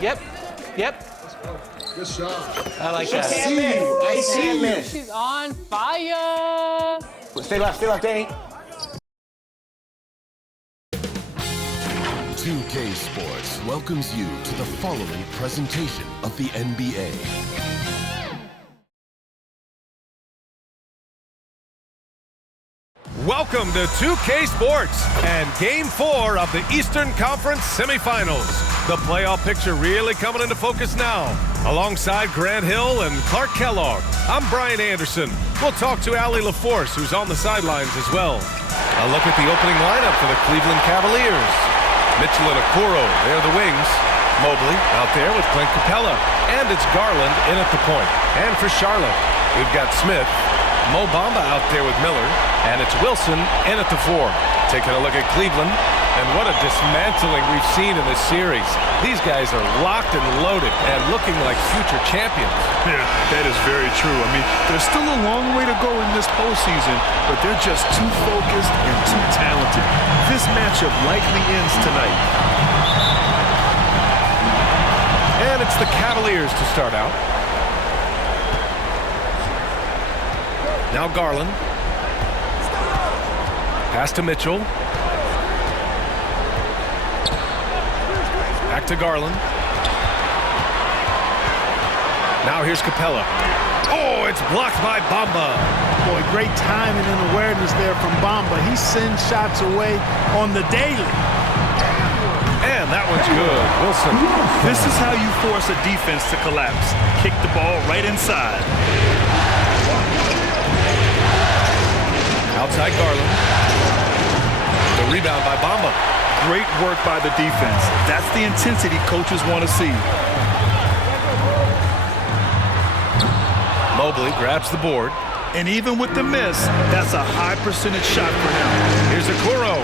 Yep. Yep. Good shot. I like that. I see you. She's on fire. Stay left, Danny. 2K Sports welcomes you to the following presentation of the NBA. Welcome to 2K Sports and Game 4 of the Eastern Conference Semifinals. The playoff picture really coming into focus now. Alongside Grant Hill and Clark Kellogg, I'm Brian Anderson. We'll talk to Allie LaForce, who's on the sidelines as well. A look at the opening lineup for the Cleveland Cavaliers. Mitchell and Okoro, they're the wings. Mobley out there with Clint Capella. And it's Garland in at the point. And for Charlotte, we've got Smith, Mo Bamba out there with Miller, and it's Wilson in at the 4. Taking a look at Cleveland, and what a dismantling we've seen in this series. These guys are locked and loaded and looking like future champions. Yeah, that is very true. I mean, there's still a long way to go in this postseason, but they're just too focused and too talented. This matchup likely ends tonight. And it's the Cavaliers to start out. Now Garland. Pass to Mitchell. Back to Garland. Now here's Capella. Oh, it's blocked by Bamba. Boy, great timing and awareness there from Bamba. He sends shots away on the daily. And that one's good. Wilson. This is how you force a defense to collapse. Kick the ball right inside. Outside Garland. The rebound by Bamba. Great work by the defense. That's the intensity coaches want to see. Mobley grabs the board. And even with the miss, that's a high percentage shot for him. Here's Okoro.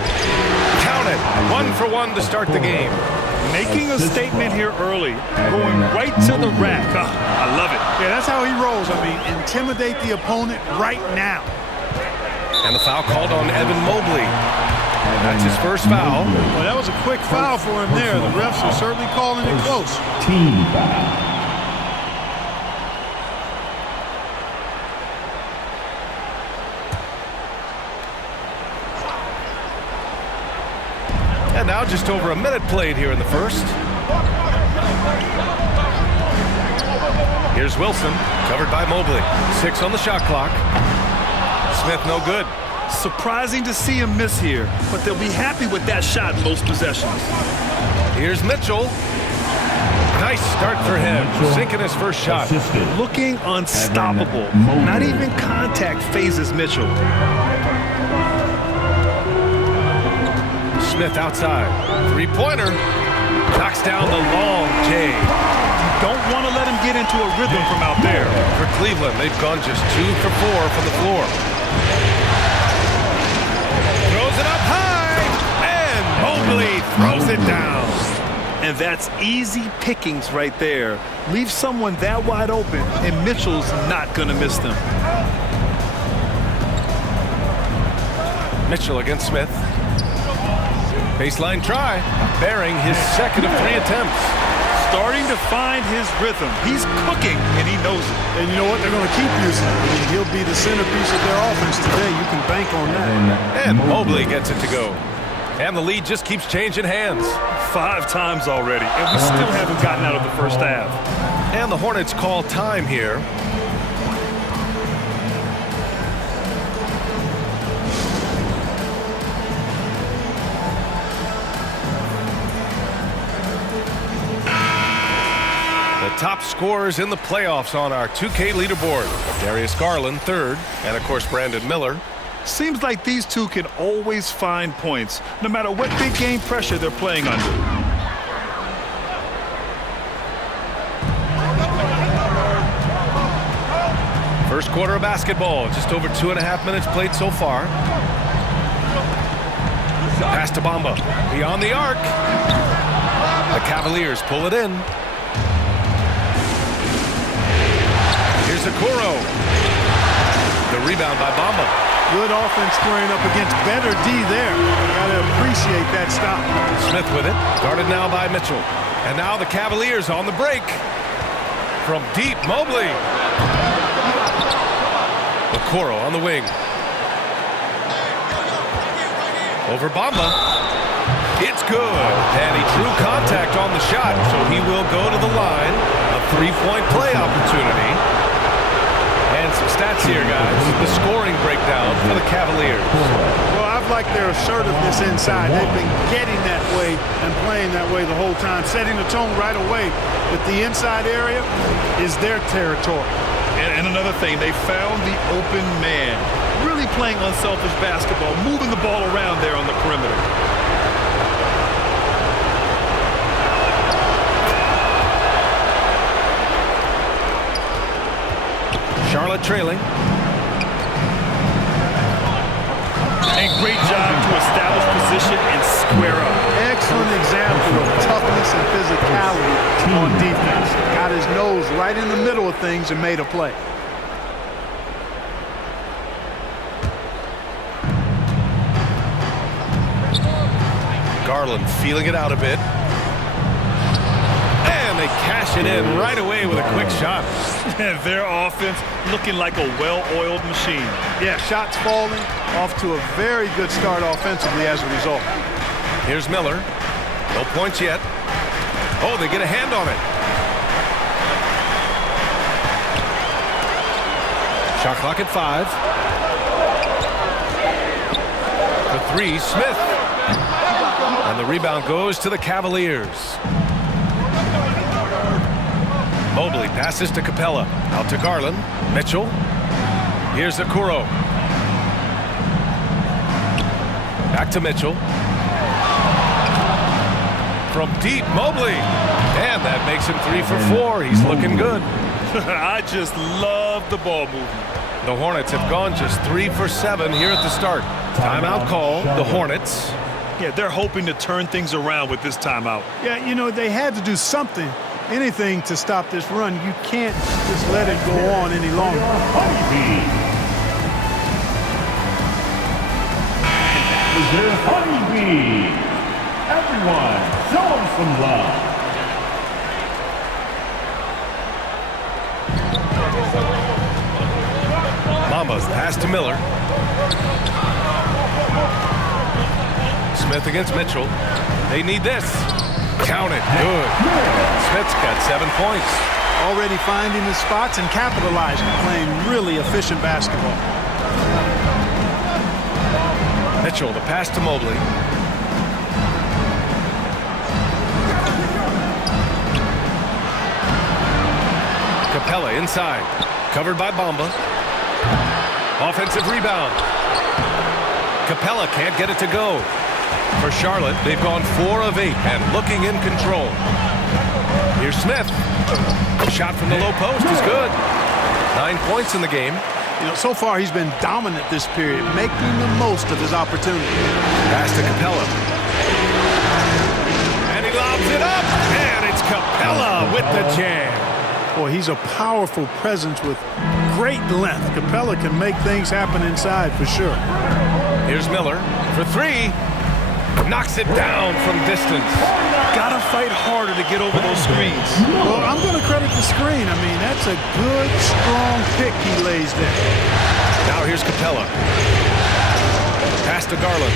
Count it. 1 for 1 to start the game. Making a statement here early. Going right to the rack. I love it. Yeah, that's how he rolls. I mean, intimidate the opponent right now. And the foul called on Evan Mobley. That's his first foul. Well, that was a quick foul for him there. The refs are certainly calling it close. Team foul. And now just over a minute played here in the first. Here's Wilson, covered by Mobley. 6 on the shot clock. Smith no good. Surprising to see him miss here, but they'll be happy with that shot most possessions. Here's Mitchell. Nice start for him, sinking his first shot. Looking unstoppable. Not even contact phases Mitchell. Smith outside. Three-pointer. Knocks down the long J. Don't want to let him get into a rhythm from out there. For Cleveland, they've gone just 2 for 4 from the floor. Throws it up high, and Mobley throws it down. And that's easy pickings right there. Leave someone that wide open, and Mitchell's not going to miss them. Mitchell against Smith. Baseline try, bearing his second of 3 attempts. Starting to find his rhythm. He's cooking, and he knows it. And you know what? They're going to keep using him. I mean, he'll be the centerpiece of their offense today. You can bank on that. And Mobley gets it to go. And the lead just keeps changing hands. 5 times already, and we still haven't gotten out of the first half. And the Hornets call time here. Top scorers in the playoffs on our 2K leaderboard. Darius Garland, 3rd, and of course Brandon Miller. Seems like these two can always find points, no matter what big game pressure they're playing under. First quarter of basketball, just over 2.5 minutes played so far. Pass to Bamba, beyond the arc. The Cavaliers pull it in. Here's Okoro. The rebound by Bamba. Good offense squaring up against better D there. You got to appreciate that stop. Smith with it. Guarded now by Mitchell. And now the Cavaliers on the break. From deep, Mobley. Okoro on the wing. Over Bamba. It's good. And he drew contact on the shot, so he will go to the line. A three-point play opportunity. And some stats here, guys. The scoring breakdown for the Cavaliers. Well, I've liked their assertiveness inside. They've been getting that way and playing that way the whole time, setting the tone right away. But the inside area is their territory. And another thing, they found the open man. Really playing unselfish basketball, moving the ball around there on the perimeter. Charlotte trailing. And great job to establish position and square up. Excellent example of toughness and physicality on defense. Got his nose right in the middle of things and made a play. Garland feeling it out a bit. And they cash it in right away with a quick shot. Their offense looking like a well-oiled machine. Yeah, shots falling, off to a very good start offensively as a result. Here's Miller. No points yet. Oh, they get a hand on it. Shot clock at 5. For 3, Smith. And the rebound goes to the Cavaliers. Mobley passes to Capella. Out to Garland. Mitchell. Here's Okoro. Back to Mitchell. From deep, Mobley. And that makes him 3 for 4. He's looking good. I just love the ball movement. The Hornets have gone just 3 for 7 here at the start. Timeout call, the Hornets. Yeah, they're hoping to turn things around with this timeout. Yeah, you know, they had to do something, anything to stop this run. You can't just let it go on any longer. Honeybee. Everyone, show them some love. Mamba's pass to Miller. Smith against Mitchell. They need this. Count it. Good. Smith's got 7 points. Already finding his spots and capitalizing, playing really efficient basketball. Mitchell, the pass to Mobley. Capella inside. Covered by Bamba. Offensive rebound. Capella can't get it to go. For Charlotte, they've gone 4 of 8 and looking in control. Here's Smith. Shot from the low post is good. 9 points in the game. You know, so far he's been dominant this period, making the most of his opportunity. Pass to Capella. And he lobs it up. And it's Capella with the jam. Boy, he's a powerful presence with great length. Capella can make things happen inside for sure. Here's Miller for 3. Knocks it down from distance. Gotta fight harder to get over those screens. Well, I'm going to credit the screen. I mean, that's a good, strong pick he lays there. Now here's Capella. Pass to Garland.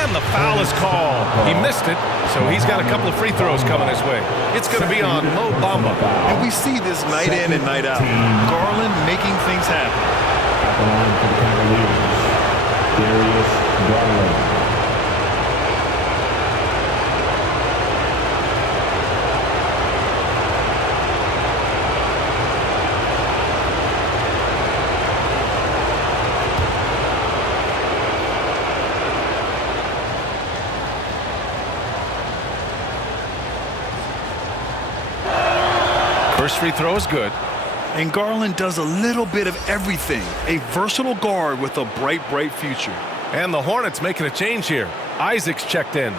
And the foul is called. He missed it, so he's got a couple of free throws coming his way. It's going to be on Mo Bamba. And we see this night in and night out. Garland making things happen. Darius Garland. First free throw is good. And Garland does a little bit of everything. A versatile guard with a bright, bright future. And the Hornets making a change here. Isaac's checked in.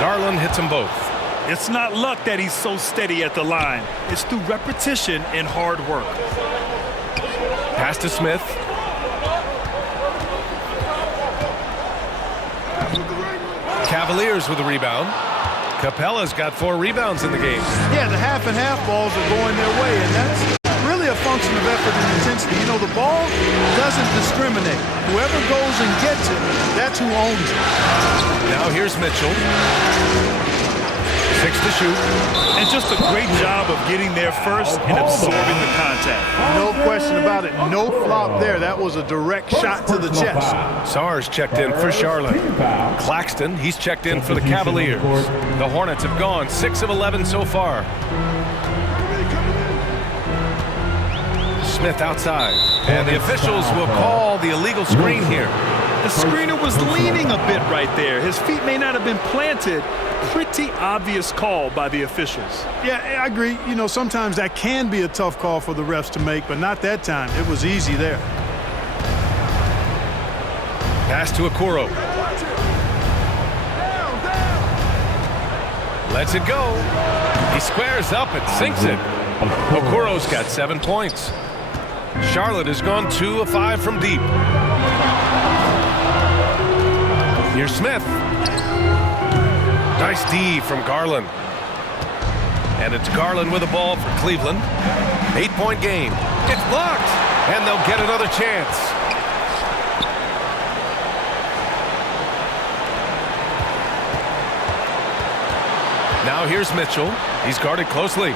Garland hits them both. It's not luck that he's so steady at the line. It's through repetition and hard work. Pass to Smith. Cavaliers with a rebound. Capella's got 4 rebounds in the game. Yeah, the half and half balls are going their way, and that's really a function of effort and intensity. You know, the ball doesn't discriminate. Whoever goes and gets it, that's who owns it. Now here's Mitchell. 6 to shoot. And just a great job of getting there first and absorbing the contact. No question about it. No flop there. That was a direct shot to the chest. Sarge checked in for Charlotte. Claxton, he's checked in for the Cavaliers. The Hornets have gone 6 of 11 so far. Smith outside. And the officials will call the illegal screen here. The screener was leaning a bit right there. His feet may not have been planted. Pretty obvious call by the officials. Yeah, I agree. You know, sometimes that can be a tough call for the refs to make, but not that time. It was easy there. Pass to Okoro. Lets it go. He squares up and sinks it. Okoro's got 7 points. Charlotte has gone 2 of 5 from deep. Here's Smith. Nice D from Garland. And it's Garland with the ball for Cleveland. 8-point game. It's blocked. And they'll get another chance. Now here's Mitchell. He's guarded closely.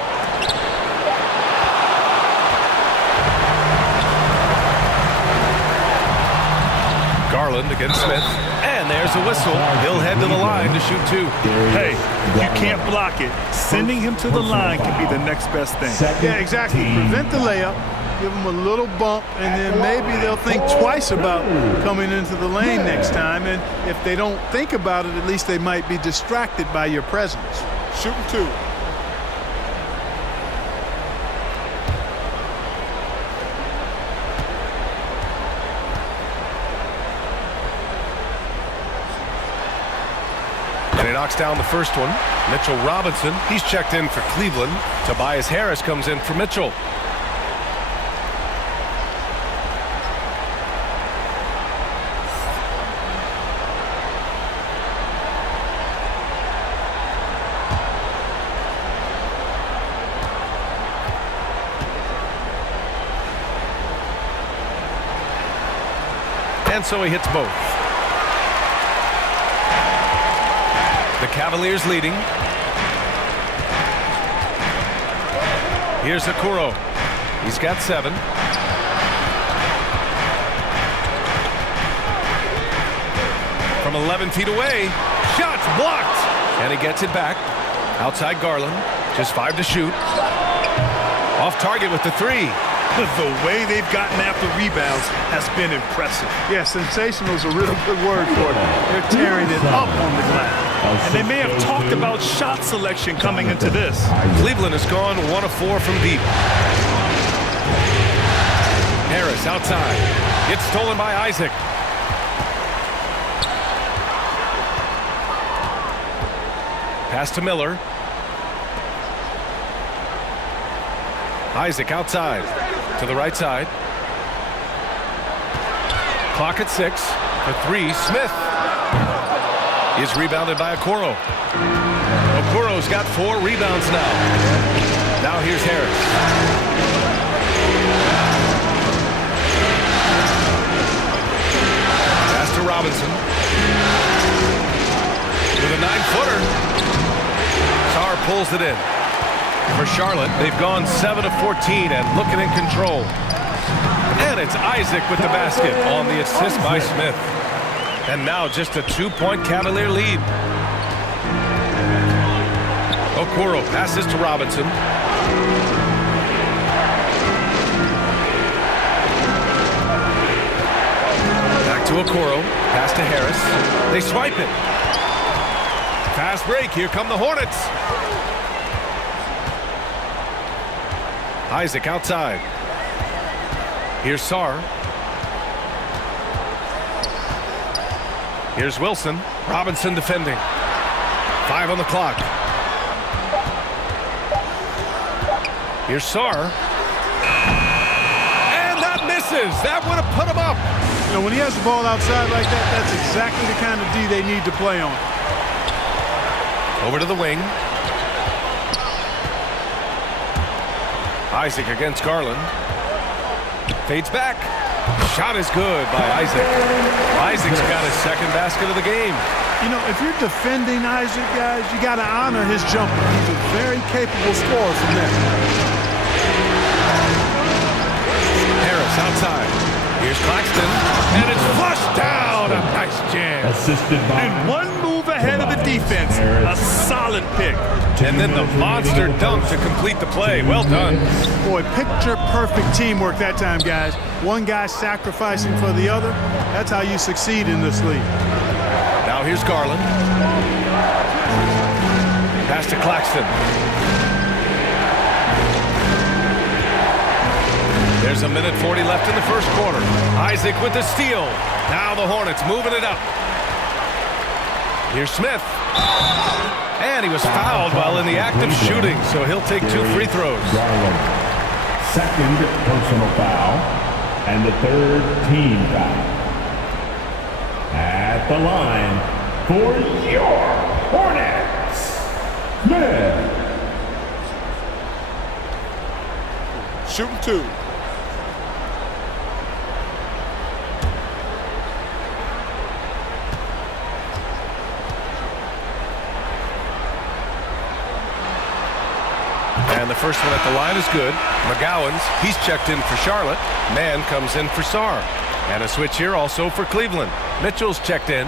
Garland against Smith. And there's a whistle. He'll head to the line to shoot 2. Hey, you can't block it. Sending him to the line can be the next best thing. Yeah, exactly. Prevent the layup. Give them a little bump, and then maybe they'll think twice about coming into the lane next time. And if they don't think about it, at least they might be distracted by your presence. Shooting 2. And he knocks down the first one. Mitchell Robinson, he's checked in for Cleveland. Tobias Harris comes in for Mitchell. And so he hits both. The Cavaliers leading. Here's Okoro. He's got 7. From 11 feet away. Shots blocked. And he gets it back. Outside Garland. Just 5 to shoot. Off target with the 3. The way they've gotten after rebounds has been impressive. Yeah, sensational is a real good word for it. They're tearing it up on the glass. And they may have talked about shot selection coming into this. Cleveland has gone 1 of 4 from deep. Harris outside. It's stolen by Isaac. Pass to Miller. Isaac outside. To the right side. Clock at 6. For 3, Smith is rebounded by Okoro. Okoro's got 4 rebounds now. Now here's Harris. Pass to Robinson. With a 9-footer. Sarr pulls it in. For Charlotte, they've gone 7 of 14 and looking in control. And it's Isaac with the basket on the assist by Smith. And now just a 2-point Cavalier lead. Okoro passes to Robinson. Back to Okoro. Pass to Harris. They swipe it. Fast break. Here come the Hornets. Isaac outside. Here's Sarr. Here's Wilson. Robinson defending. 5 on the clock. Here's Sarr. And that misses. That would have put him up. You know, when he has the ball outside like that, that's exactly the kind of D they need to play on. Over to the wing. Isaac against Garland. Fades back. Shot is good by Isaac. Isaac's got his second basket of the game. You know, if you're defending Isaac, guys, you got to honor his jumper. He's a very capable scorer from there. Harris outside. Here's Claxton. And it's flushed down. A nice jam. Assisted by And one move ahead of the defense. A solid pick. And then the monster dunk to complete the play. Well done. Boy, picture-perfect teamwork that time, guys. One guy sacrificing for the other. That's how you succeed in this league. Now here's Garland. Pass to Claxton. There's a minute 40 left in the first quarter. Isaac with the steal. Now the Hornets moving it up. Here's Smith. And he was fouled while in the act of shooting, so he'll take 2 free throws. Garland. Second personal foul and the third team foul. At the line for your Hornets, Smith. Shooting 2. And the first one at the line is good. McGowan's, he's checked in for Charlotte. Mann comes in for Sarr. And a switch here also for Cleveland. Mitchell's checked in.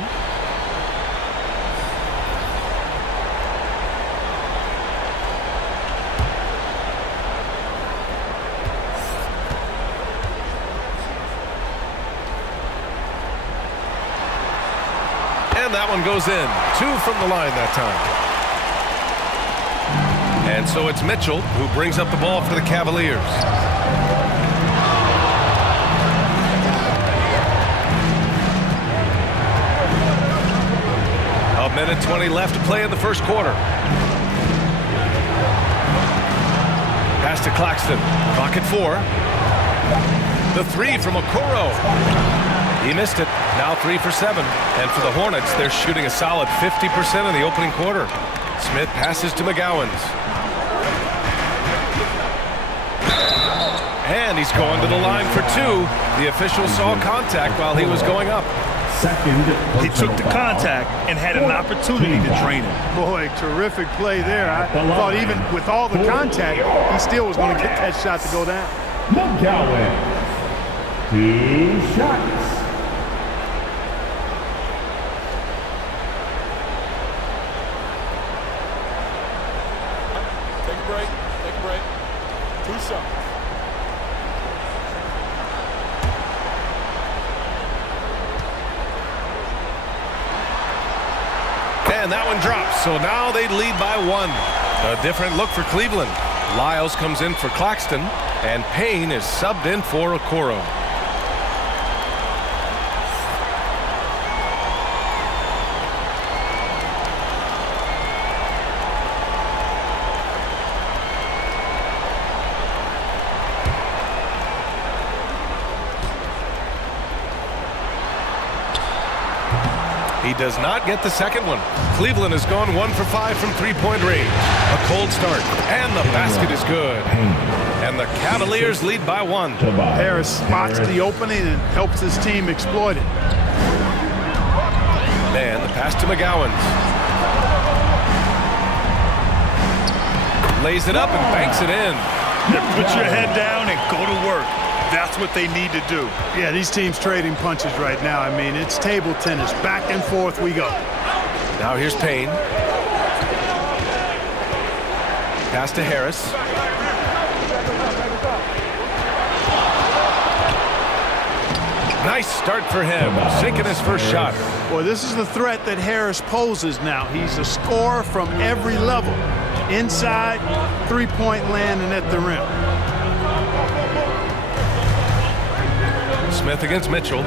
And that one goes in. 2 from the line that time. And so it's Mitchell who brings up the ball for the Cavaliers. A minute 20 left to play in the first quarter. Pass to Claxton. Clock at 4. The 3 from Okoro. He missed it. Now 3 for 7. And for the Hornets, they're shooting a solid 50% in the opening quarter. Smith passes to McGowan's. And he's going to the line for 2. The official saw contact while he was going up. Second He took the contact and had an opportunity to drain it. Boy, terrific play there. I thought even with all the contact, he still was going to get that shot to go down. McGowan. 2 shots. Take a break. Take a break. 2 shots. And that one drops, so now they lead by 1. A different look for Cleveland. Lyles comes in for Claxton, and Payne is subbed in for Okoro. He does not get the second one. Cleveland has gone 1 for 5 from 3-point range. A cold start, and the basket is good. And the Cavaliers lead by 1. Harris spots the opening and helps his team exploit it. And the pass to McGowan's. Lays it up and banks it in. Put your head down and go to work. That's what they need to do. Yeah, these teams trading punches right now. I mean, it's table tennis. Back and forth we go. Now here's Payne. Pass to Harris. Nice start for him, sinking his first shot. Boy, this is the threat that Harris poses now. He's a scorer from every level. Inside, three-point land, and at the rim. Smith against Mitchell.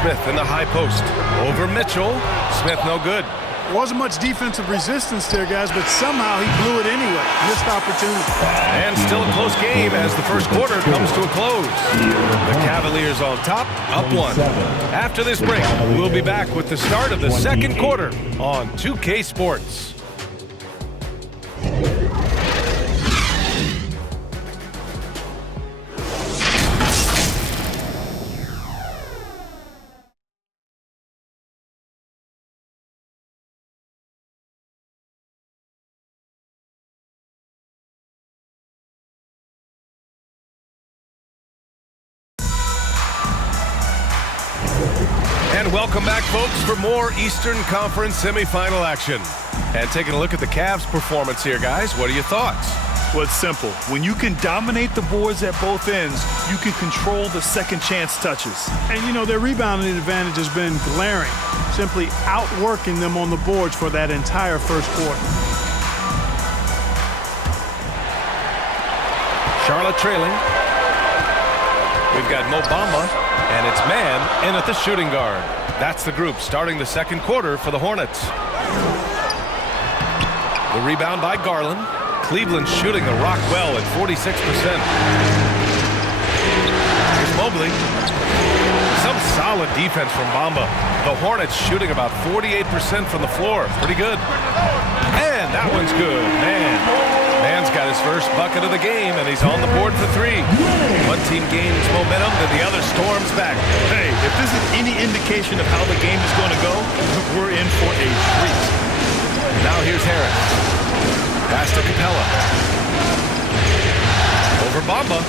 Smith in the high post. Over Mitchell. Smith no good. Wasn't much defensive resistance there, guys, but somehow he blew it anyway. Missed opportunity. And still a close game as the first quarter comes to a close. The Cavaliers on top, up 1. After this break, we'll be back with the start of the second quarter on 2K Sports. And welcome back, folks, for more Eastern Conference semifinal action. And taking a look at the Cavs' performance here, guys. What are your thoughts? Well, it's simple. When you can dominate the boards at both ends, you can control the second chance touches. And, you know, their rebounding advantage has been glaring, simply outworking them on the boards for that entire first quarter. Charlotte trailing. We've got Mo Bamba, and it's man in at the shooting guard. That's the group starting the second quarter for the Hornets. The rebound by Garland. Cleveland shooting the rock well at 46%. Here's Mobley. Some solid defense from Bamba. The Hornets shooting about 48% from the floor. Pretty good. And that one's good. Man's got his first bucket of the game, and he's on the board for 3. One team gains momentum, then the other storms back. Hey, if this is any indication of how the game is going to go, we're in for a treat. Now here's Harris. Pass to Capella. Over Bamba.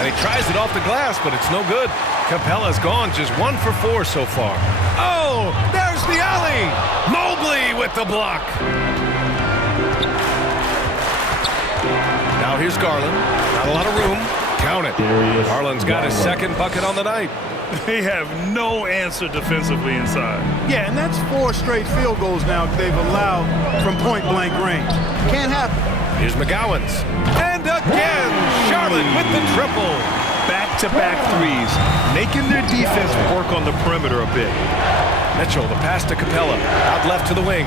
And he tries it off the glass, but it's no good. Capella's gone just 1 for 4 so far. Oh, there's the alley. Mobley with the block. Now here's Garland. Not a lot of room. Count it. Garland's got his second bucket on the night. They have no answer defensively inside. Yeah, and that's 4 straight field goals now they've allowed from point-blank range. Can't happen. Here's McGowan's. And again, Charlotte with the triple. Back-to-back threes, making their defense work on the perimeter a bit. Mitchell, the pass to Capella. Out left to the wing.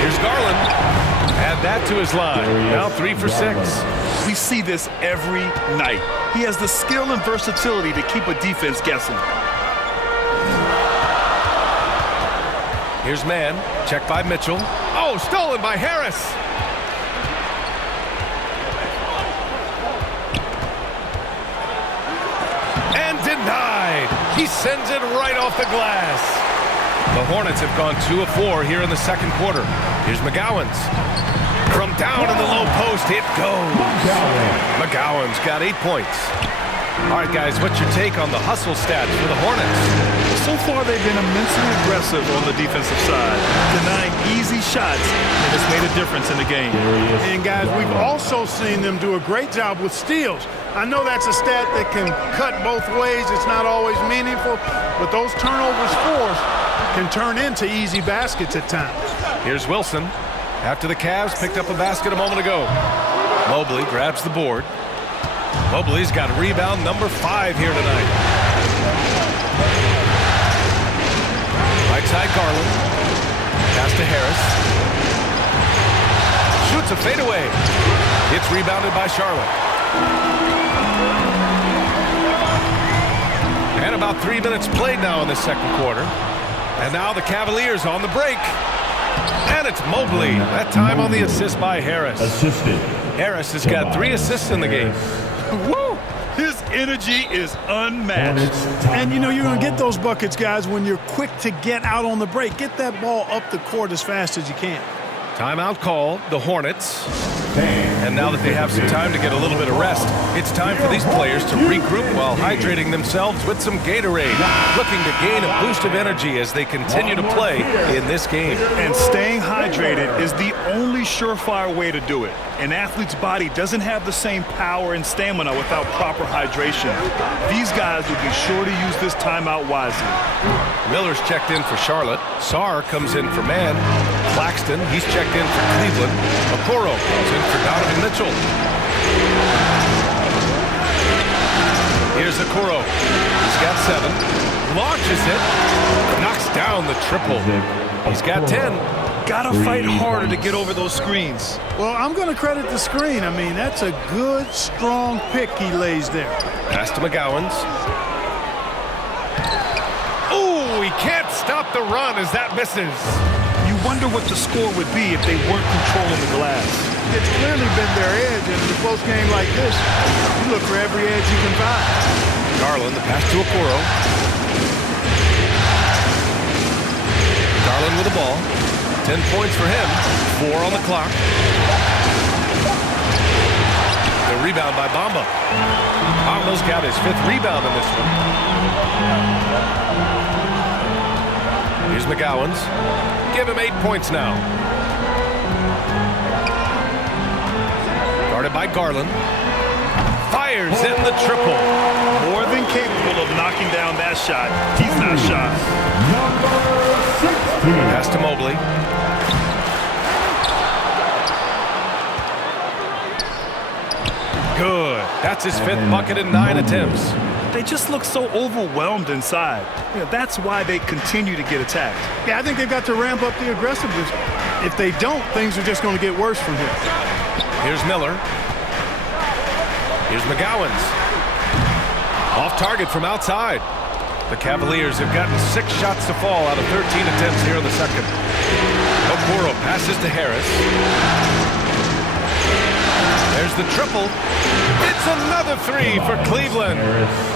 Here's Garland. Add that to his line. Now 3 for 6. We see this every night. He has the skill and versatility to keep a defense guessing. Here's man. Check by Mitchell. Oh, stolen by Harris. And denied. He sends it right off the glass. The Hornets have gone 2 of 4 here in the second quarter. Here's McGowan's. From down in the low post, it goes. McGowan's got 8 points. All right, guys, what's your take on the hustle stats for the Hornets? So far, they've been immensely aggressive on the defensive side, denying easy shots, and it's made a difference in the game. And, guys, we've also seen them do a great job with steals. I know that's a stat that can cut both ways. It's not always meaningful, but those turnovers forced can turn into easy baskets at times. Here's Wilson. After the Cavs picked up a basket a moment ago. Mobley grabs the board. Mobley's got rebound number 5 here tonight. Right side Garland. Pass to Harris. Shoots a fadeaway. It's rebounded by Charlotte. And about 3 minutes played now in the second quarter. And now the Cavaliers on the break. And it's Mobley. That time on the assist by Harris. Assisted. Harris has got 3 assists in the game. Woo! His energy is unmatched. And, you know, you're going to get those buckets, guys, when you're quick to get out on the break. Get that ball up the court as fast as you can. Timeout called, the Hornets. And now that they have some time to get a little bit of rest, it's time for these players to regroup while hydrating themselves with some Gatorade, looking to gain a boost of energy as they continue to play in this game. And staying hydrated is the only surefire way to do it. An athlete's body doesn't have the same power and stamina without proper hydration. These guys will be sure to use this timeout wisely. Miller's checked in for Charlotte. Sarr comes in for Man. Claxton, he's checked in for Cleveland. Okoro comes in for Donovan Mitchell. Here's Okoro. He's got 7. Launches it. Knocks down the triple. He's got 10. Gotta fight harder to get over those screens. Well, I'm going to credit the screen. I mean, that's a good, strong pick he lays there. Pass to McGowans. Oh, he can't stop the run as that misses. You wonder what the score would be if they weren't controlling the glass. It's clearly been their edge, and in a close game like this, you look for every edge you can find. Garland, the pass to Okoro. Garland with the ball. 10 points for him. 4 on the clock. The rebound by Bamba. Bamba's got his 5th rebound in this one. Here's McGowans. Give him 8 points now. Guarded by Garland. Fires in the triple. More than capable of knocking down that shot. He's not shy. Pass to Mobley. Good. That's his 5th bucket in 9 attempts. They just look so overwhelmed inside. That's why they continue to get attacked. Yeah, I think they've got to ramp up the aggressiveness. If they don't, things are just going to get worse from here. Here's Miller. Here's McGowans. Off target from outside. The Cavaliers have gotten 6 shots to fall out of 13 attempts here in the second. Okoro passes to Harris. There's the triple. It's another 3 for Cleveland.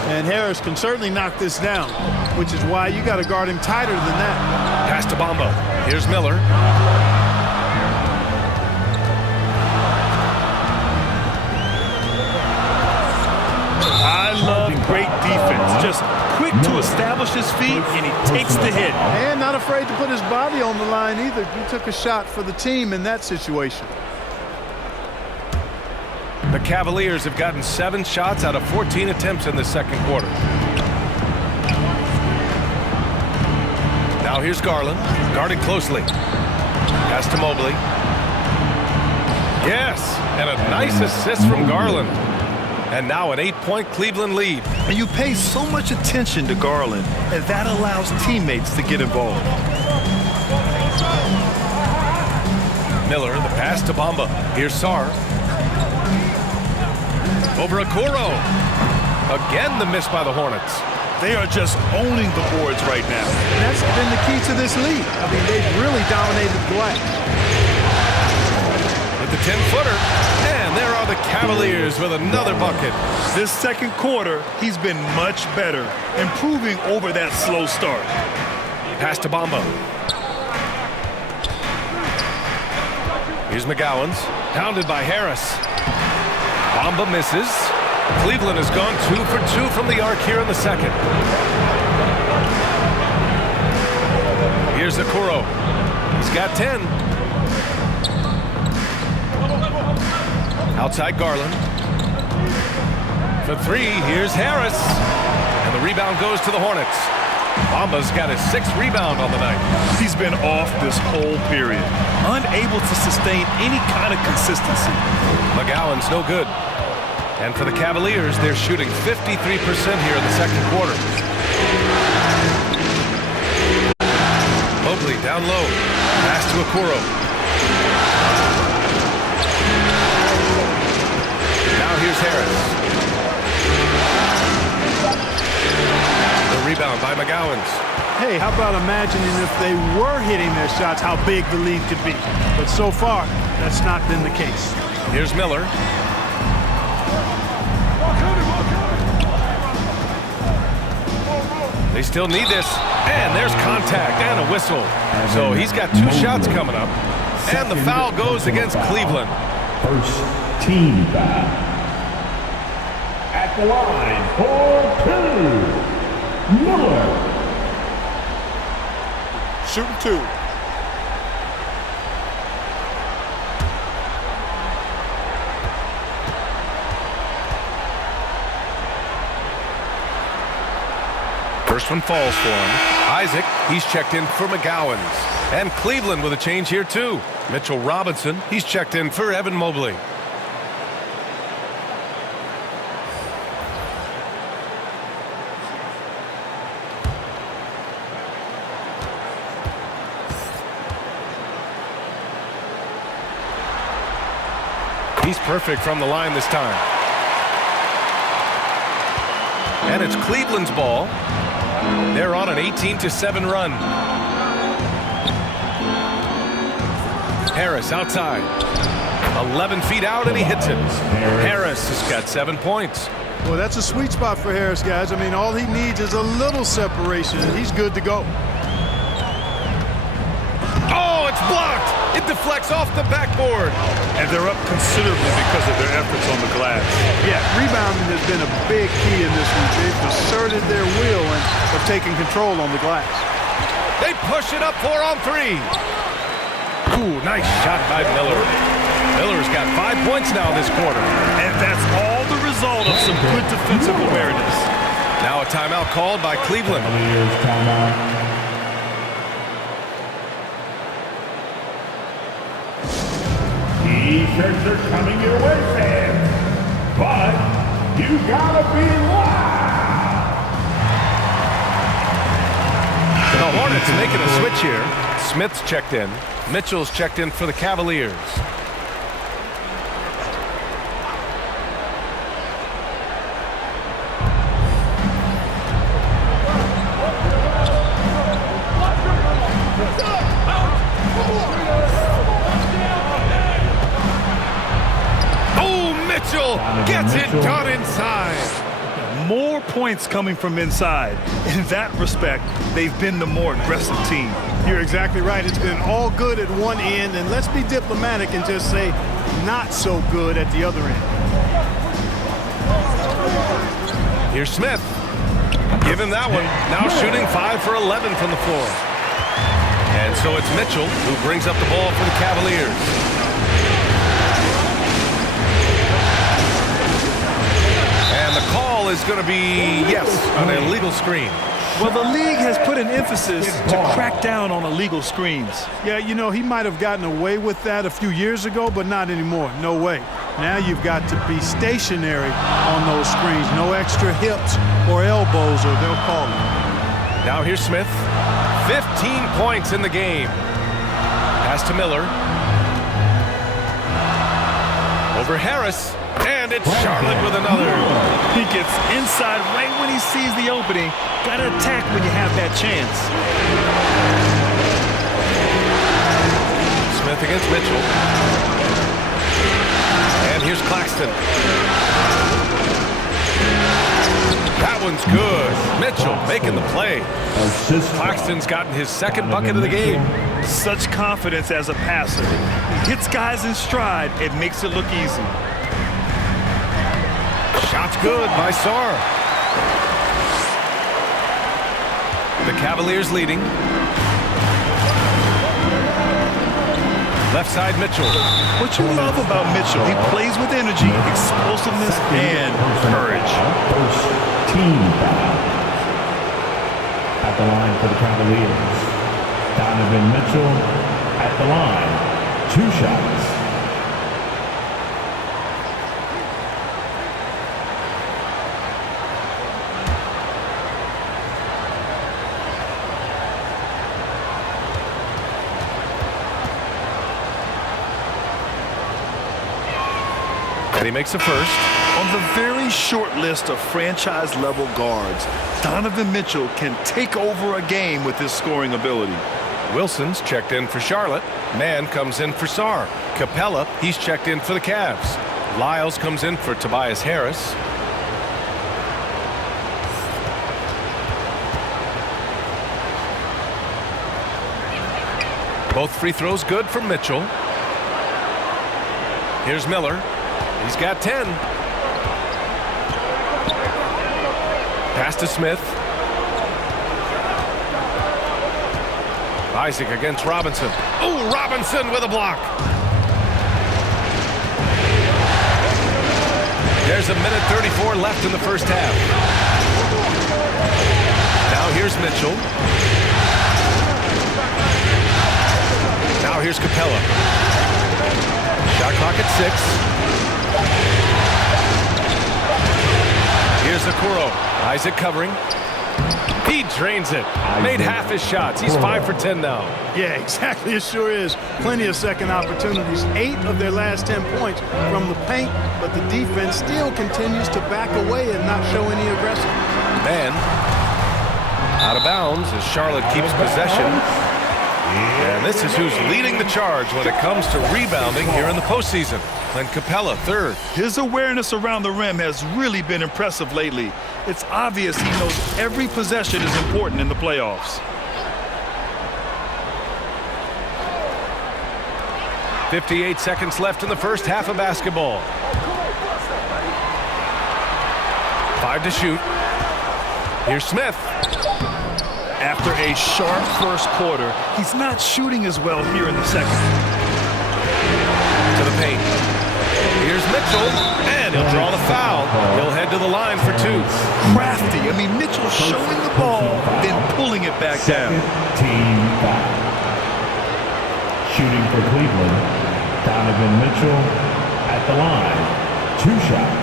And Harris can certainly knock this down, which is why you got to guard him tighter than that. Pass to Bamba. Here's Miller. I love great defense. Just quick to establish his feet, and he takes the hit. And not afraid to put his body on the line either. He took a shot for the team in that situation. The Cavaliers have gotten 7 shots out of 14 attempts in the second quarter. Now here's Garland, guarded closely. Pass to Mobley. Yes, and a nice assist from Garland. And now an 8-point Cleveland lead. And you pay so much attention to Garland, and that allows teammates to get involved. Miller, the pass to Bamba. Here's Sarr. Over Okoro. Again, the miss by the Hornets. They are just owning the boards right now. And that's been the key to this lead. I mean, they've really dominated the glass. With the 10-footer. And there are the Cavaliers with another bucket. This second quarter, he's been much better, improving over that slow start. Pass to Bamba. Here's McGowans. Pounded by Harris. Bamba misses. Cleveland has gone 2 for 2 from the arc here in the second. Here's Okoro. He's got 10. Outside Garland. For 3, here's Harris. And the rebound goes to the Hornets. Bamba's got his 6th rebound on the night. He's been off this whole period, unable to sustain any kind of consistency. McGowan's no good. And for the Cavaliers, they're shooting 53% here in the second quarter. Mobley down low. Pass to Okoro. Now here's Harris. The rebound by McGowans. Hey, how about imagining if they were hitting their shots, how big the lead could be. But so far, that's not been the case. Here's Miller. They still need this. And there's contact and a whistle. So he's got 2 shots coming up. And the foul goes against Cleveland. First team foul. At the line for 2, Miller. Shooting 2. First one falls for him. Isaac, he's checked in for McGowans. And Cleveland with a change here too. Mitchell Robinson, he's checked in for Evan Mobley. He's perfect from the line this time. And it's Cleveland's ball. They're on an 18-7 run. Harris outside. 11 feet out, and he hits it. Harris has got 7 points. Well, that's a sweet spot for Harris, guys. I mean, all he needs is a little separation, and he's good to go. Oh, it's blocked. It deflects off the backboard. And they're up considerably because of their efforts on the glass. Yeah, rebounding has been a big key in this one. They've asserted their will and have taken control on the glass. They push it up 4 on 3. Ooh, nice shot by Miller. Miller's got 5 points now this quarter. And that's all the result of some good defensive awareness. Now a timeout called by Cleveland. Cavaliers timeout. T-shirts are coming your way, fans. But you gotta be loud. The Hornets making a switch here. Smith's checked in. Mitchell's checked in for the Cavaliers. Mitchell gets it done inside. More points coming from inside. In that respect, they've been the more aggressive team. You're exactly right. It's been all good at one end, and let's be diplomatic and just say not so good at the other end. Here's Smith. Give him that one. Now shooting 5 for 11 from the floor. And so it's Mitchell who brings up the ball for the Cavaliers. And the call is going to be, yes, an illegal screen. Well, the league has put an emphasis to crack down on illegal screens. Yeah, you know, he might have gotten away with that a few years ago, but not anymore. No way. Now you've got to be stationary on those screens. No extra hips or elbows, or they'll call it. Now here's Smith. 15 points in the game. Pass to Miller. Over Harris. And it's Charlotte with another. He gets inside right when he sees the opening. Got to attack when you have that chance. Smith against Mitchell. And here's Claxton. That one's good. Mitchell making the play. Claxton's gotten his second bucket of the game. Such confidence as a passer. He hits guys in stride. It makes it look easy. Shot's good by Sarr. The Cavaliers leading. Left side Mitchell. What you love about Mitchell, he plays with energy, explosiveness, and courage. First team foul. At the line for the Cavaliers. Donovan Mitchell at the line. 2 shots. And he makes a first. On the very short list of franchise-level guards, Donovan Mitchell can take over a game with his scoring ability. Wilson's checked in for Charlotte. Mann comes in for Sarr. Capella, he's checked in for the Cavs. Lyles comes in for Tobias Harris. Both free throws good for Mitchell. Here's Miller. He's got 10. Pass to Smith. Isaac against Robinson. Oh, Robinson with a block. There's a minute 34 left in the first half. Now here's Mitchell. Now here's Capella. Shot clock at 6. Here's Okoro. Isaac covering. He drains it. Made half his shots. He's 5 for 10 now. Yeah, exactly. It sure is. Plenty of second opportunities. 8 of their last 10 points from the paint, but the defense still continues to back away and not show any aggression. Man, out of bounds as Charlotte keeps possession. And this is who's leading the charge when it comes to rebounding here in the postseason. And Capella, third. His awareness around the rim has really been impressive lately. It's obvious he knows every possession is important in the playoffs. 58 seconds left in the first half of basketball. 5 to shoot. Here's Smith. After a sharp first quarter, he's not shooting as well here in the second. To the paint. Here's Mitchell, and he'll draw the foul. He'll head to the line for 2. Crafty. I mean, Mitchell showing the ball, then pulling it back down. Team foul. Shooting for Cleveland, Donovan Mitchell at the line. 2 shots.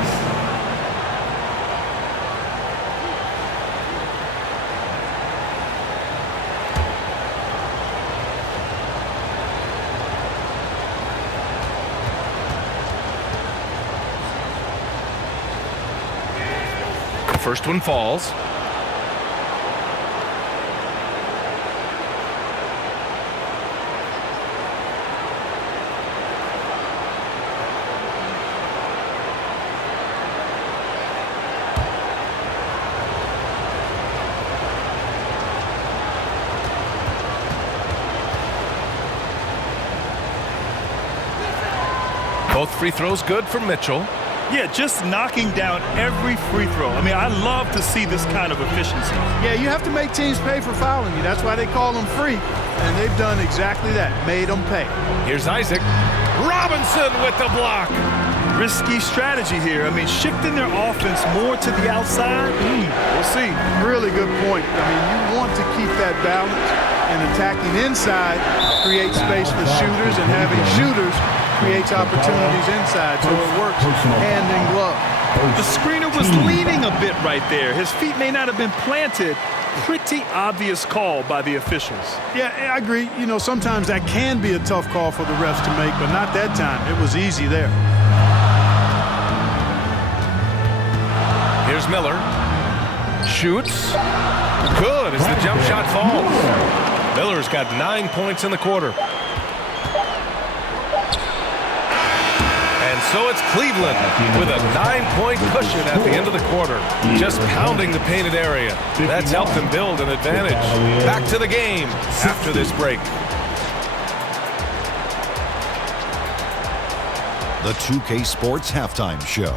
First one falls. Both free throws good for Mitchell. Yeah, just knocking down every free throw. I mean, I love to see this kind of efficiency. Yeah, you have to make teams pay for fouling you. That's why they call them free. And they've done exactly that, made them pay. Here's Isaac. Robinson with the block. Risky strategy here. I mean, shifting their offense more to the outside. We'll see. Really good point. I mean, you want to keep that balance, and attacking inside creates space for shooters, and having shooters creates opportunities inside, so it works hand in glove. The screener was leaning a bit right there. His feet may not have been planted. Pretty obvious call by the officials. Yeah, I agree. You know, sometimes that can be a tough call for the refs to make, but not that time. It was easy there. Here's Miller. Shoots. Good as the jump shot falls. Miller's got 9 points in the quarter. And so it's Cleveland with a 9-point cushion at the end of the quarter. Just pounding the painted area. That's helped them build an advantage. Back to the game after this break. The 2K Sports Halftime Show.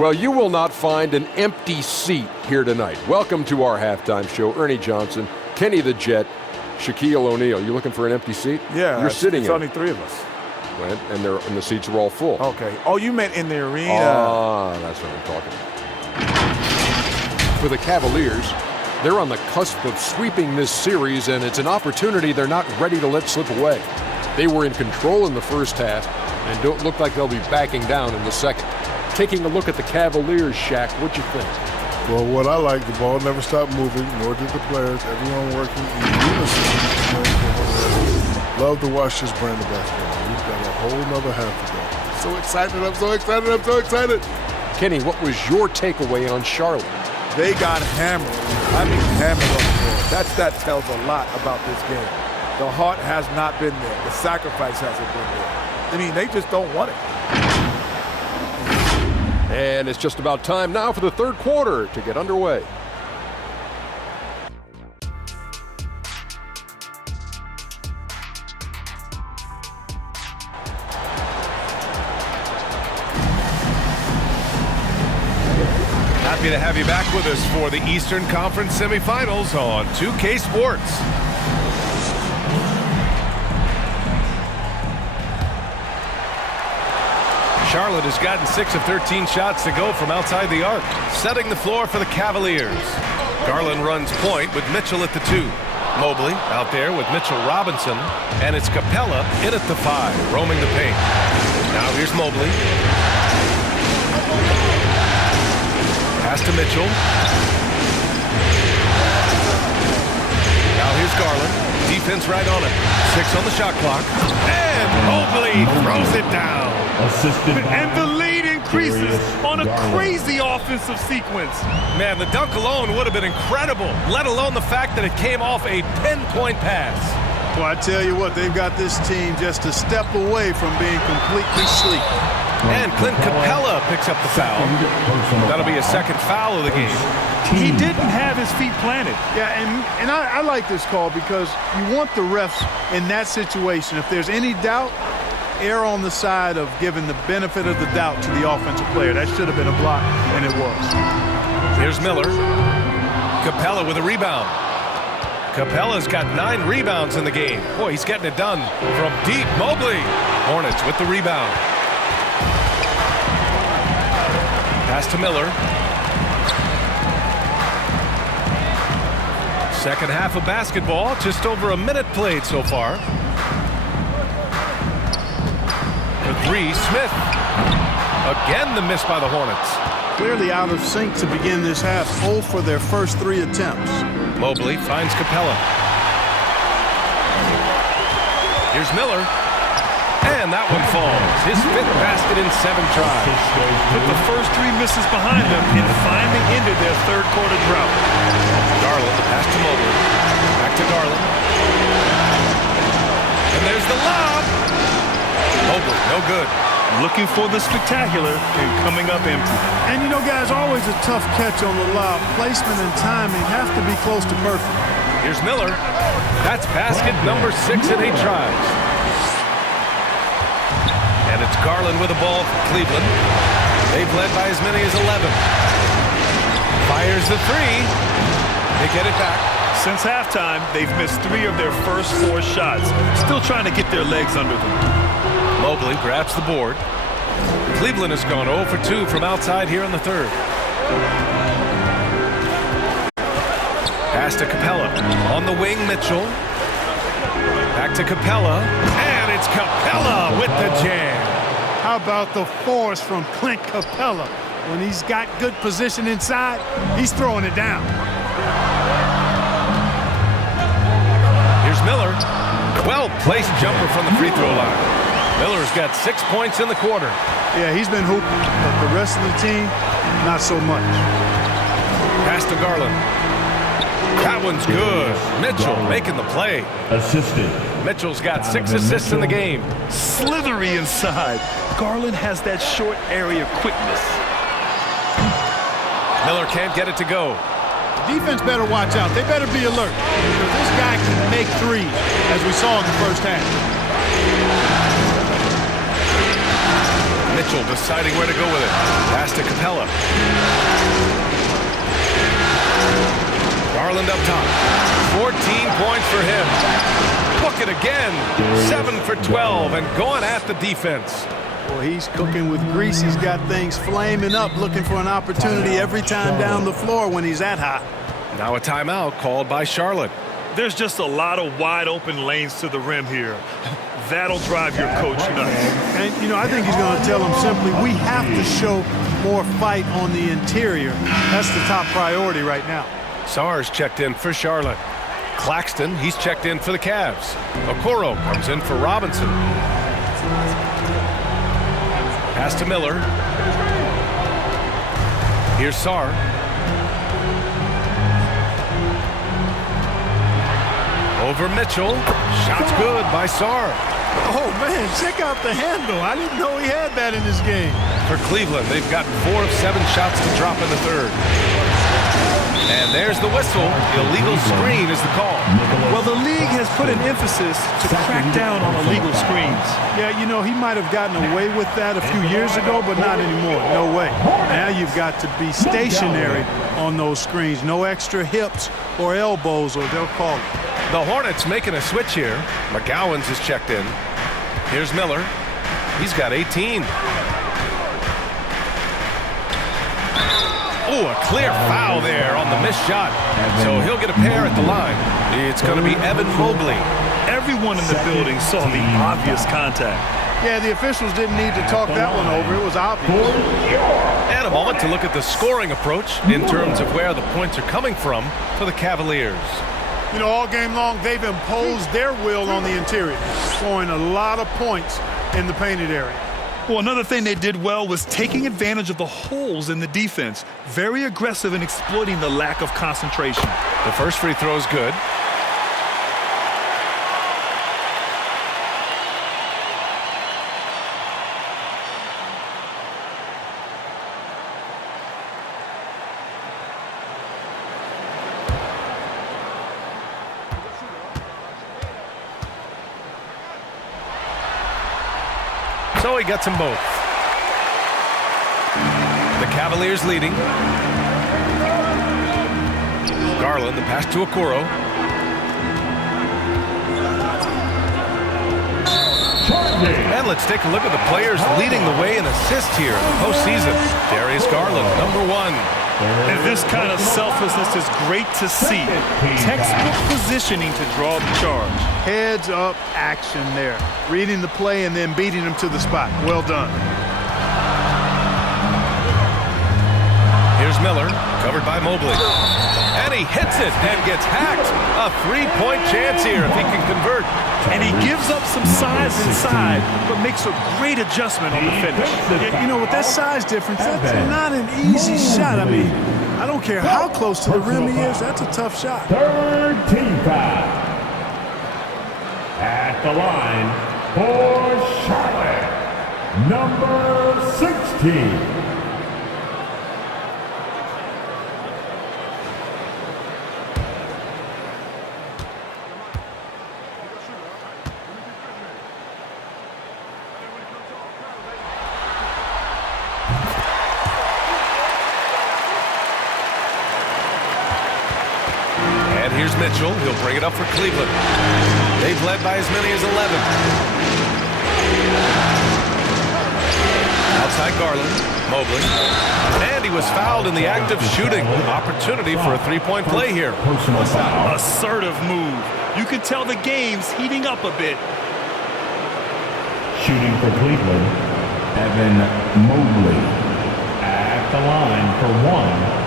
Well, you will not find an empty seat here tonight. Welcome to our halftime show. Ernie Johnson, Kenny the Jet, Shaquille O'Neal. You looking for an empty seat? Yeah. You're sitting in. It's only 3 of us. Right, and the seats are all full. Okay. Oh, you meant in the arena. Ah, that's what I'm talking about. For the Cavaliers, they're on the cusp of sweeping this series, and it's an opportunity they're not ready to let slip away. They were in control in the first half and don't look like they'll be backing down in the second. Taking a look at the Cavaliers, Shaq, what you think? Well, what I like, the ball never stopped moving, nor did the players. Everyone working in unison. Love to watch this brand of basketball. We've got a whole nother half to go. So excited, I'm so excited, I'm so excited. Kenny, what was your takeaway on Charlotte? They got hammered. I mean hammered on the floor. That tells a lot about this game. The heart has not been there. The sacrifice hasn't been there. I mean, they just don't want it. And it's just about time now for the third quarter to get underway. Happy to have you back with us for the Eastern Conference semifinals on 2K Sports. Charlotte has gotten 6 of 13 shots to go from outside the arc, setting the floor for the Cavaliers. Garland runs point with Mitchell at the 2. Mobley out there with Mitchell Robinson, and it's Capella in at the 5, roaming the paint. Now here's Mobley. Pass to Mitchell. Here's Garland. Defense right on him. 6 on the shot clock. And Mobley throws it down. And the lead increases on a crazy offensive sequence. Man, the dunk alone would have been incredible, let alone the fact that it came off a pinpoint pass. Well, I tell you what, they've got this team just a step away from being completely sleep. And Clint Capella picks up the foul. That'll be his second foul of the game. He didn't have his feet planted. Yeah, and I like this call because you want the refs in that situation. If there's any doubt, err on the side of giving the benefit of the doubt to the offensive player. That should have been a block, and it was. Here's Miller. Capella with a rebound. Capella's got 9 rebounds in the game. Boy, he's getting it done from deep. Mobley. Hornets with the rebound. Pass to Miller. Second half of basketball, just over a minute played so far. The 3, Smith. Again, the miss by the Hornets. Clearly out of sync to begin this half. 0 for their first 3 attempts. Mobley finds Capella. Here's Miller. And that one falls. His 5th basket in 7 tries. Put the first 3 misses behind them and finally ended their third quarter drought. Garland, the pass to Mobley. Back to Garland. And there's the lob. Mobley, no good. Looking for the spectacular and coming up empty. And you know, guys, always a tough catch on the lob. Placement and timing have to be close to perfect. Here's Miller. That's basket number 6 in 8 tries. And it's Garland with the ball for Cleveland. They've led by as many as 11. Fires the 3. They get it back. Since halftime, they've missed 3 of their first 4 shots. Still trying to get their legs under them. Mobley grabs the board. Cleveland has gone 0 for 2 from outside here in the third. Pass to Capella. On the wing, Mitchell. Back to Capella. And it's Capella with the jam. How about the force from Clint Capella? When he's got good position inside, he's throwing it down. Here's Miller. Well-placed jumper from the free throw line. Miller's got 6 points in the quarter. Yeah, he's been hooping, but the rest of the team, not so much. Pass to Garland. That one's good. Mitchell making the play. Assisted. Mitchell's got 6 assists in the game. Slithery inside. Garland has that short area quickness. Miller can't get it to go. Defense better watch out. They better be alert because this guy can make 3s, as we saw in the first half. Mitchell deciding where to go with it. Pass to Capella. Garland up top. 14 points for him. Book it again. 7 for 12 and going at the defense. Well, he's cooking with grease. He's got things flaming up, looking for an opportunity every time down the floor when he's that hot. Now a timeout called by Charlotte. There's just a lot of wide open lanes to the rim here. That'll drive your coach nuts. And, you know, I think he's going to tell them simply, we have to show more fight on the interior. That's the top priority right now. Sarr's checked in for Charlotte. Claxton, he's checked in for the Cavs. Okoro comes in for Robinson. Pass to Miller. Here's Sarr. Over Mitchell. Shot's good by Sarr. Oh, man, check out the handle. I didn't know he had that in his game. For Cleveland, they've gotten 4 of 7 shots to drop in the third. And there's the whistle. Illegal screen is the call. Well, the league has put an emphasis to crack down on illegal screens. Yeah, you know, he might have gotten away with that a few years ago, but not anymore. No way. Now you've got to be stationary on those screens. No extra hips or elbows, or they'll call it. The Hornets making a switch here. McGowan's is checked in. Here's Miller. He's got 18. Oh, a clear foul there on the missed shot. So he'll get a pair at the line. It's going to be Evan Mobley. Everyone in the building saw the obvious contact. Yeah, the officials didn't need to talk that one over. It was obvious. And a moment to look at the scoring approach in terms of where the points are coming from for the Cavaliers. You know, all game long, they've imposed their will on the interior, scoring a lot of points in the painted area. Well, another thing they did well was taking advantage of the holes in the defense. Very aggressive in exploiting the lack of concentration. The first free throw is good. So he gets them both. The Cavaliers leading. Garland, the pass to Okoro. And let's take a look at the players leading the way in assists here in the postseason. Darius Garland, #1. And this kind of selflessness is great to see. Textbook positioning to draw the charge. Heads up action there. Reading the play and then beating them to the spot. Well done. Here's Miller, covered by Mobley. And he hits it and gets hacked. A three-point chance here if he can convert. And he gives up some size inside, but makes a great adjustment on the finish. You know, with that size difference, that's not an easy shot. I mean, I don't care how close to the rim he is, that's a tough shot. Third team foul. At the line for Charlotte, number 16. Here's Mitchell. He'll bring it up for Cleveland. They've led by as many as 11. Outside Garland. Mobley. And he was fouled in the act of shooting. Opportunity for a three-point play here. Assertive move. You can tell the game's heating up a bit. Shooting for Cleveland, Evan Mobley. At the line for one.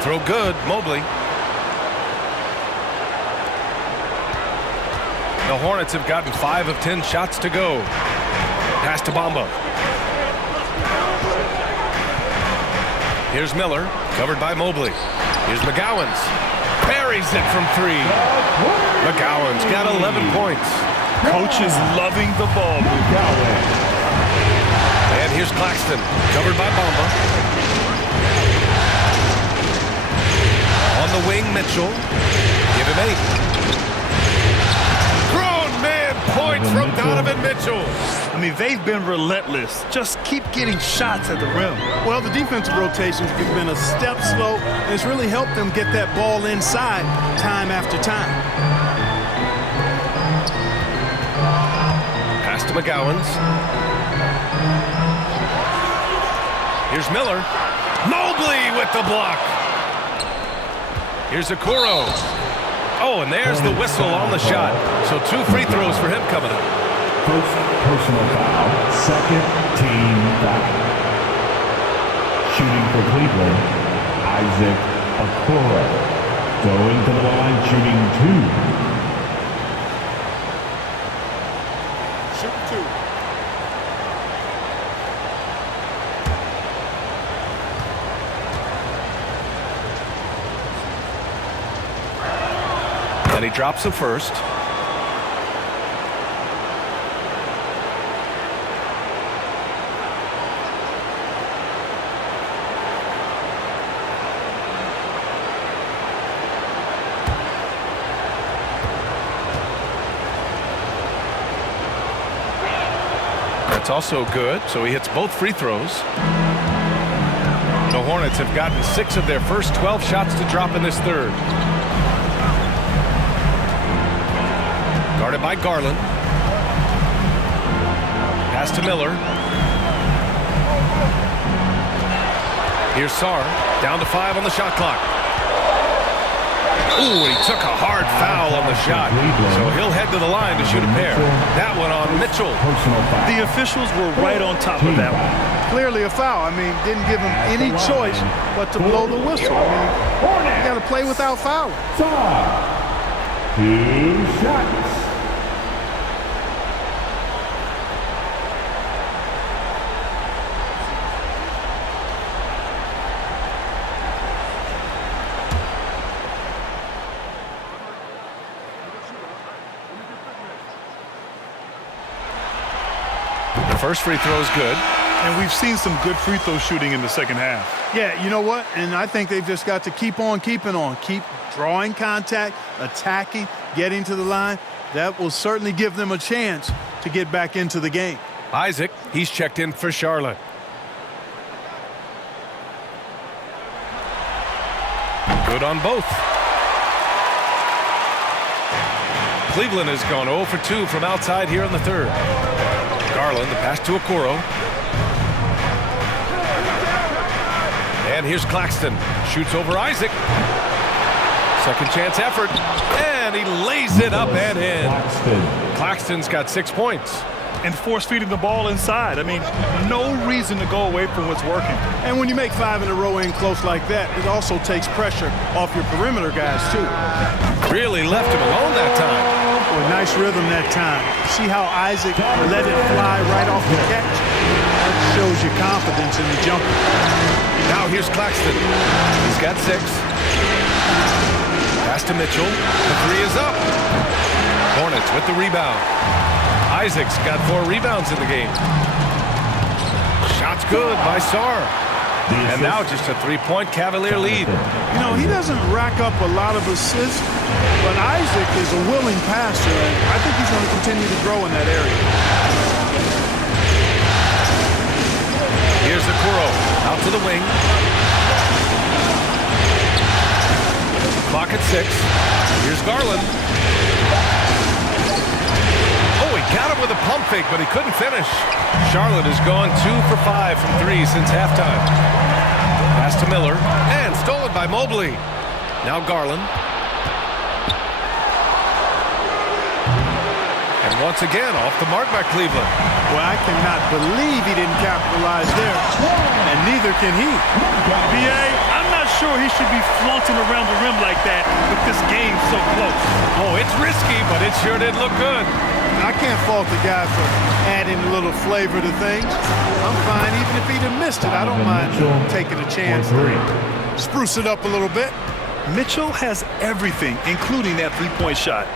Throw good, Mobley. The Hornets have gotten 5 of 10 shots to go. Pass to Bamba. Here's Miller, covered by Mobley. Here's McGowan's. Buries it from 3. McGowan's got 11 points. Coach is loving the ball movement. And here's Claxton, covered by Bamba. On the wing, Mitchell. Give him 8. Grown man points from Donovan Mitchell. I mean, they've been relentless. Just keep getting shots at the rim. Well, the defensive rotations have been a step slow, and it's really helped them get that ball inside time after time. Pass to McGowan's. Here's Miller. Mobley with the block. Here's Okoro. Oh, and there's the whistle on the shot. So 2 free throws for him coming up. First personal foul, second team foul. Shooting for Cleveland, Isaac Okoro. Going to the line, shooting 2. Shoot 2. And he drops the first. That's also good, so he hits both free throws. The Hornets have gotten 6 of their first 12 shots to drop in this third. Guarded by Garland. Pass to Miller. Here's Sarr. Down to 5 on the shot clock. Ooh, he took a hard foul on the shot. So he'll head to the line to shoot a pair. That one on Mitchell. The officials were right on top of that one. Clearly a foul. I mean, didn't give him any choice but to blow the whistle. I mean, you got to play without fouling. 2 shots. First free throw is good. And we've seen some good free throw shooting in the second half. Yeah, you know what? And I think they've just got to keep on keeping on. Keep drawing contact, attacking, getting to the line. That will certainly give them a chance to get back into the game. Isaac, he's checked in for Charlotte. Good on both. Cleveland has gone 0 for 2 from outside here in the third. Garland, the pass to Okoro. And here's Claxton. Shoots over Isaac. Second chance effort. And he lays it up and in. Claxton's got 6 points. And force feeding the ball inside. I mean, no reason to go away from what's working. And when you make 5 in a row in close like that, it also takes pressure off your perimeter guys, too. Really left him alone that time. Well, nice rhythm that time. See how Isaac let it fly right off the catch? That shows you confidence in the jumper. Now here's Claxton. He's got 6. Pass to Mitchell. The 3 is up. Hornets with the rebound. Isaac's got 4 rebounds in the game. Shot's good by Sarr. And now just a 3-point Cavalier lead. You know, he doesn't rack up a lot of assists, but Isaac is a willing passer, and I think he's going to continue to grow in that area. Here's Okoro out to the wing. Clock at 6. Here's Garland. Oh, he got him with a pump fake, but he couldn't finish. Charlotte has gone 2 for 5 from 3 since halftime. Pass to Miller, and stolen by Mobley. Now Garland. And once again, off the mark by Cleveland. Well, I cannot believe he didn't capitalize there, and neither can he. B.A., I'm not sure he should be flaunting around the rim like that with this game so close. Oh, it's risky, but it sure did look good. I can't fault the guy for adding a little flavor to things. I'm fine even if he'd have missed it. I don't mind taking a chance to spruce it up a little bit. Mitchell has everything, including that 3-point shot.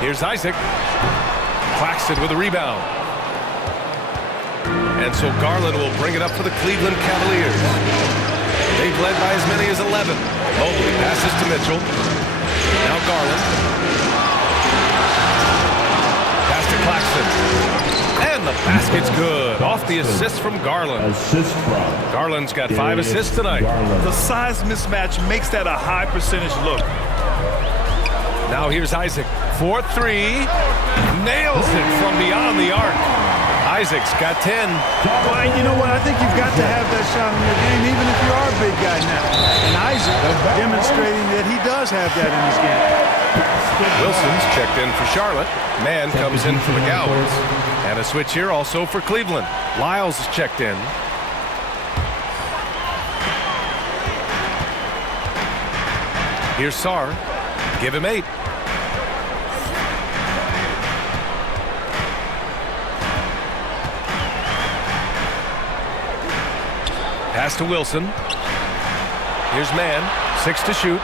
Here's Isaac. Claxton with a rebound. And so Garland will bring it up for the Cleveland Cavaliers. They've led by as many as 11. Mobley passes to Mitchell. Now Garland. Pass to Claxton. And the basket's good. Off the assist from Garland. Garland's got 5 assists tonight. The size mismatch makes that a high percentage look. Now here's Isaac. 4-3. Nails it from beyond the arc. Isaac's got 10. Well, you know what? I think you've got to have that shot in your game, even if you are a big guy now. And Isaac demonstrating that he does have that in his game. Wilson's checked in for Charlotte. Mann comes in for the Gowans. And a switch here also for Cleveland. Lyles is checked in. Here's Sarr. Give him 8. Pass to Wilson. Here's Mann. 6 to shoot.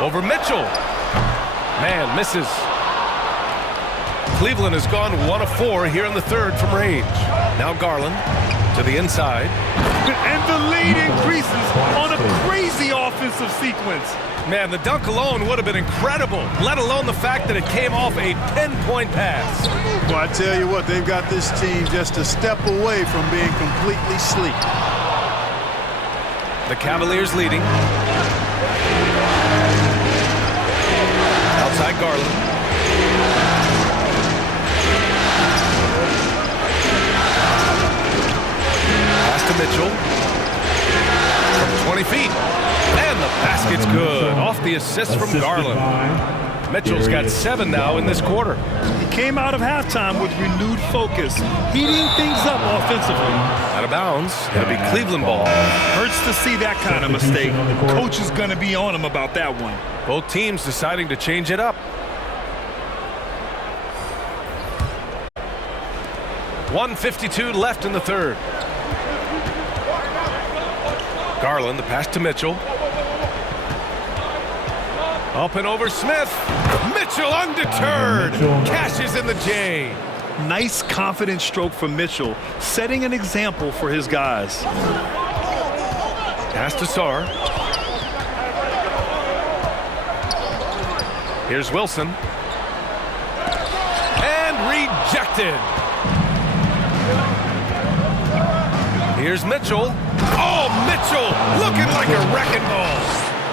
Over Mitchell. Mann misses. Cleveland has gone 1 of 4 here in the third from range. Now Garland to the inside. And the lead increases on a crazy offensive sequence. Man, the dunk alone would have been incredible, let alone the fact that it came off a 10-point pass. Well, I tell you what, they've got this team just a step away from being completely sleep. The Cavaliers leading. Outside Garland. to Mitchell. From 20 feet. And the basket's good. Off the assist from Garland. Mitchell's got 7 now in this quarter. He came out of halftime with renewed focus, heating things up offensively. Out of bounds. It'll be Cleveland ball. Hurts to see that kind of mistake. Coach is going to be on him about that one. Both teams deciding to change it up. 1:52 left in the third. Garland, the pass to Mitchell. Up and over Smith. Mitchell undeterred. Cashes in the J. Nice confident stroke from Mitchell, setting an example for his guys. Pass to Sarr. Here's Wilson. And rejected. Here's Mitchell. Oh, Mitchell looking like a wrecking ball.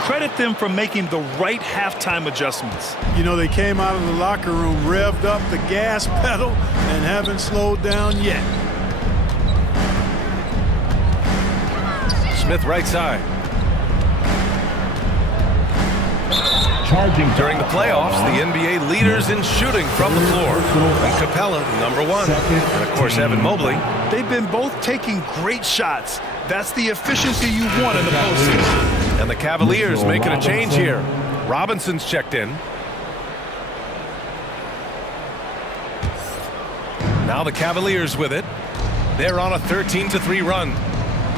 Credit them for making the right halftime adjustments. You know, they came out of the locker room, revved up the gas pedal, and haven't slowed down yet. Smith right side. During the playoffs, the NBA leaders in shooting from the floor. And Capella, number 1. And, of course, Evan Mobley. They've been both taking great shots. That's the efficiency you want in the postseason. And the Cavaliers making a change here. Robinson's checked in. Now the Cavaliers with it. They're on a 13-3 run.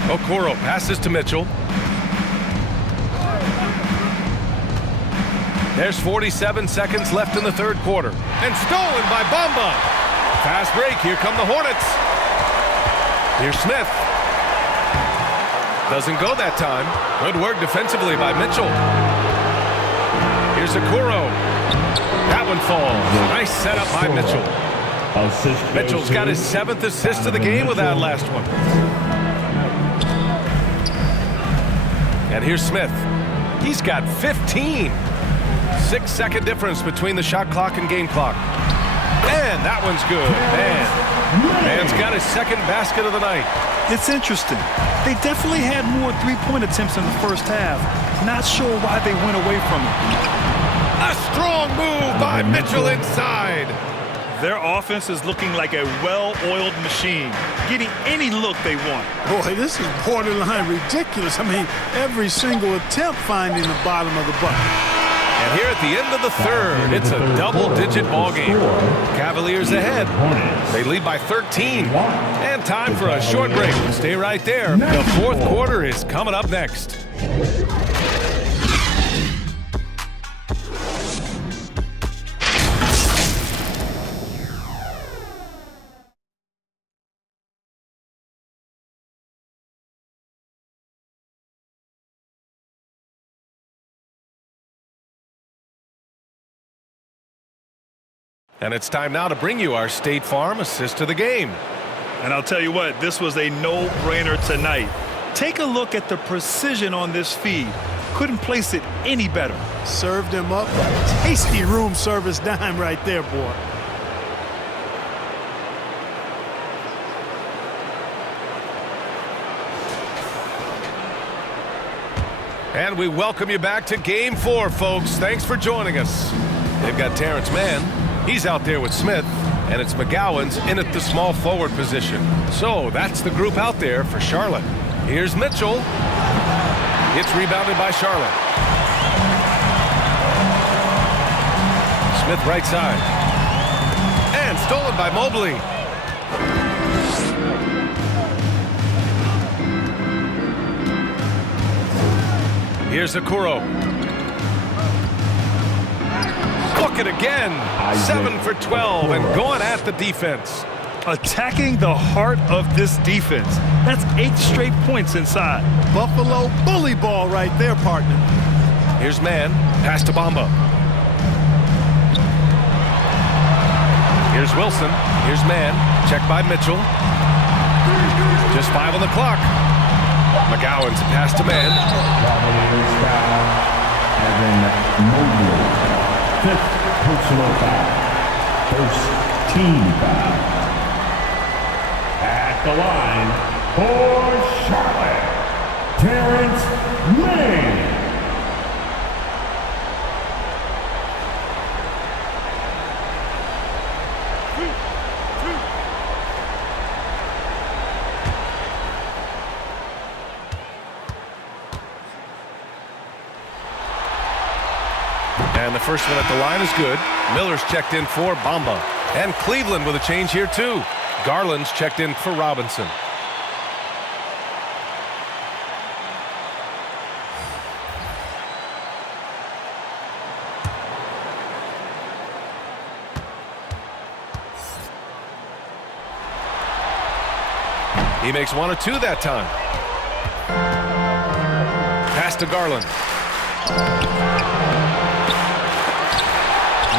Okoro passes to Mitchell. There's 47 seconds left in the third quarter. And stolen by Bamba. Fast break. Here come the Hornets. Here's Smith. Doesn't go that time. Good work defensively by Mitchell. Here's Okoro. That one falls. Nice setup by Mitchell. Mitchell's got his 7th assist of the game with that last one. And here's Smith. He's got 15. 6-second difference between the shot clock and game clock. And that one's good. Man's got his 2nd basket of the night. It's interesting. They definitely had more three-point attempts in the first half. Not sure why they went away from it. A strong move by Mitchell inside. Their offense is looking like a well-oiled machine, getting any look they want. Boy, this is borderline ridiculous. I mean, every single attempt finding the bottom of the bucket. And here at the end of the third, it's a double-digit ball game. Cavaliers ahead. They lead by 13. And time for a short break. Stay right there. The fourth quarter is coming up next. And it's time now to bring you our State Farm assist of the game. And I'll tell you what, this was a no-brainer tonight. Take a look at the precision on this feed. Couldn't place it any better. Served him up a tasty room service dime right there, boy. And we welcome you back to Game 4, folks. Thanks for joining us. They've got Terrence Mann. He's out there with Smith, and it's McGowan's in at the small forward position. So that's the group out there for Charlotte. Here's Mitchell. It's rebounded by Charlotte. Smith right side. And stolen by Mobley. Here's Okoro. Look it again. 7 for 12 and going at the defense. Attacking the heart of this defense. That's 8 straight points inside. Buffalo bully ball right there, partner. Here's Mann. Pass to Bamba. Here's Wilson. Here's Mann. Check by Mitchell. Just 5 on the clock. McGowan's pass to Mann. Evan Mobley. 5th personal foul. First team foul. At the line, For Charlotte, Terrence Mann. And the first one at the line is good. Miller's checked in for Bamba. And Cleveland with a change here too. Garland's checked in for Robinson. He makes 1 or 2 that time. Pass to Garland.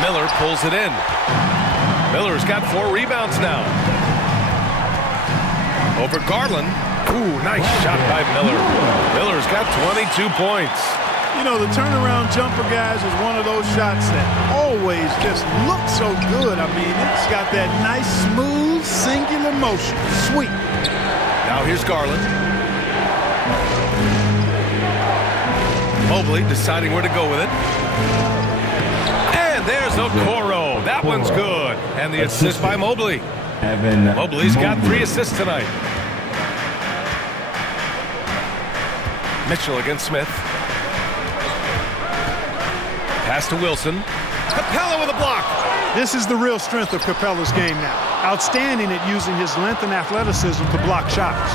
Miller pulls it in. Miller's got 4 rebounds now. Over Garland. Ooh, nice shot by Miller. Miller's got 22 points. You know, the turnaround jumper, guys, is one of those shots that always just look so good. I mean, it's got that nice, smooth, singular motion. Sweet. Now here's Garland. Mobley deciding where to go with it. And there's Okoro. That one's good. And the assist by Mobley. Mobley's got 3 assists tonight. Mitchell against Smith. Pass to Wilson. Capella with a block. This is the real strength of Capella's game now. Outstanding at using his length and athleticism to block shots.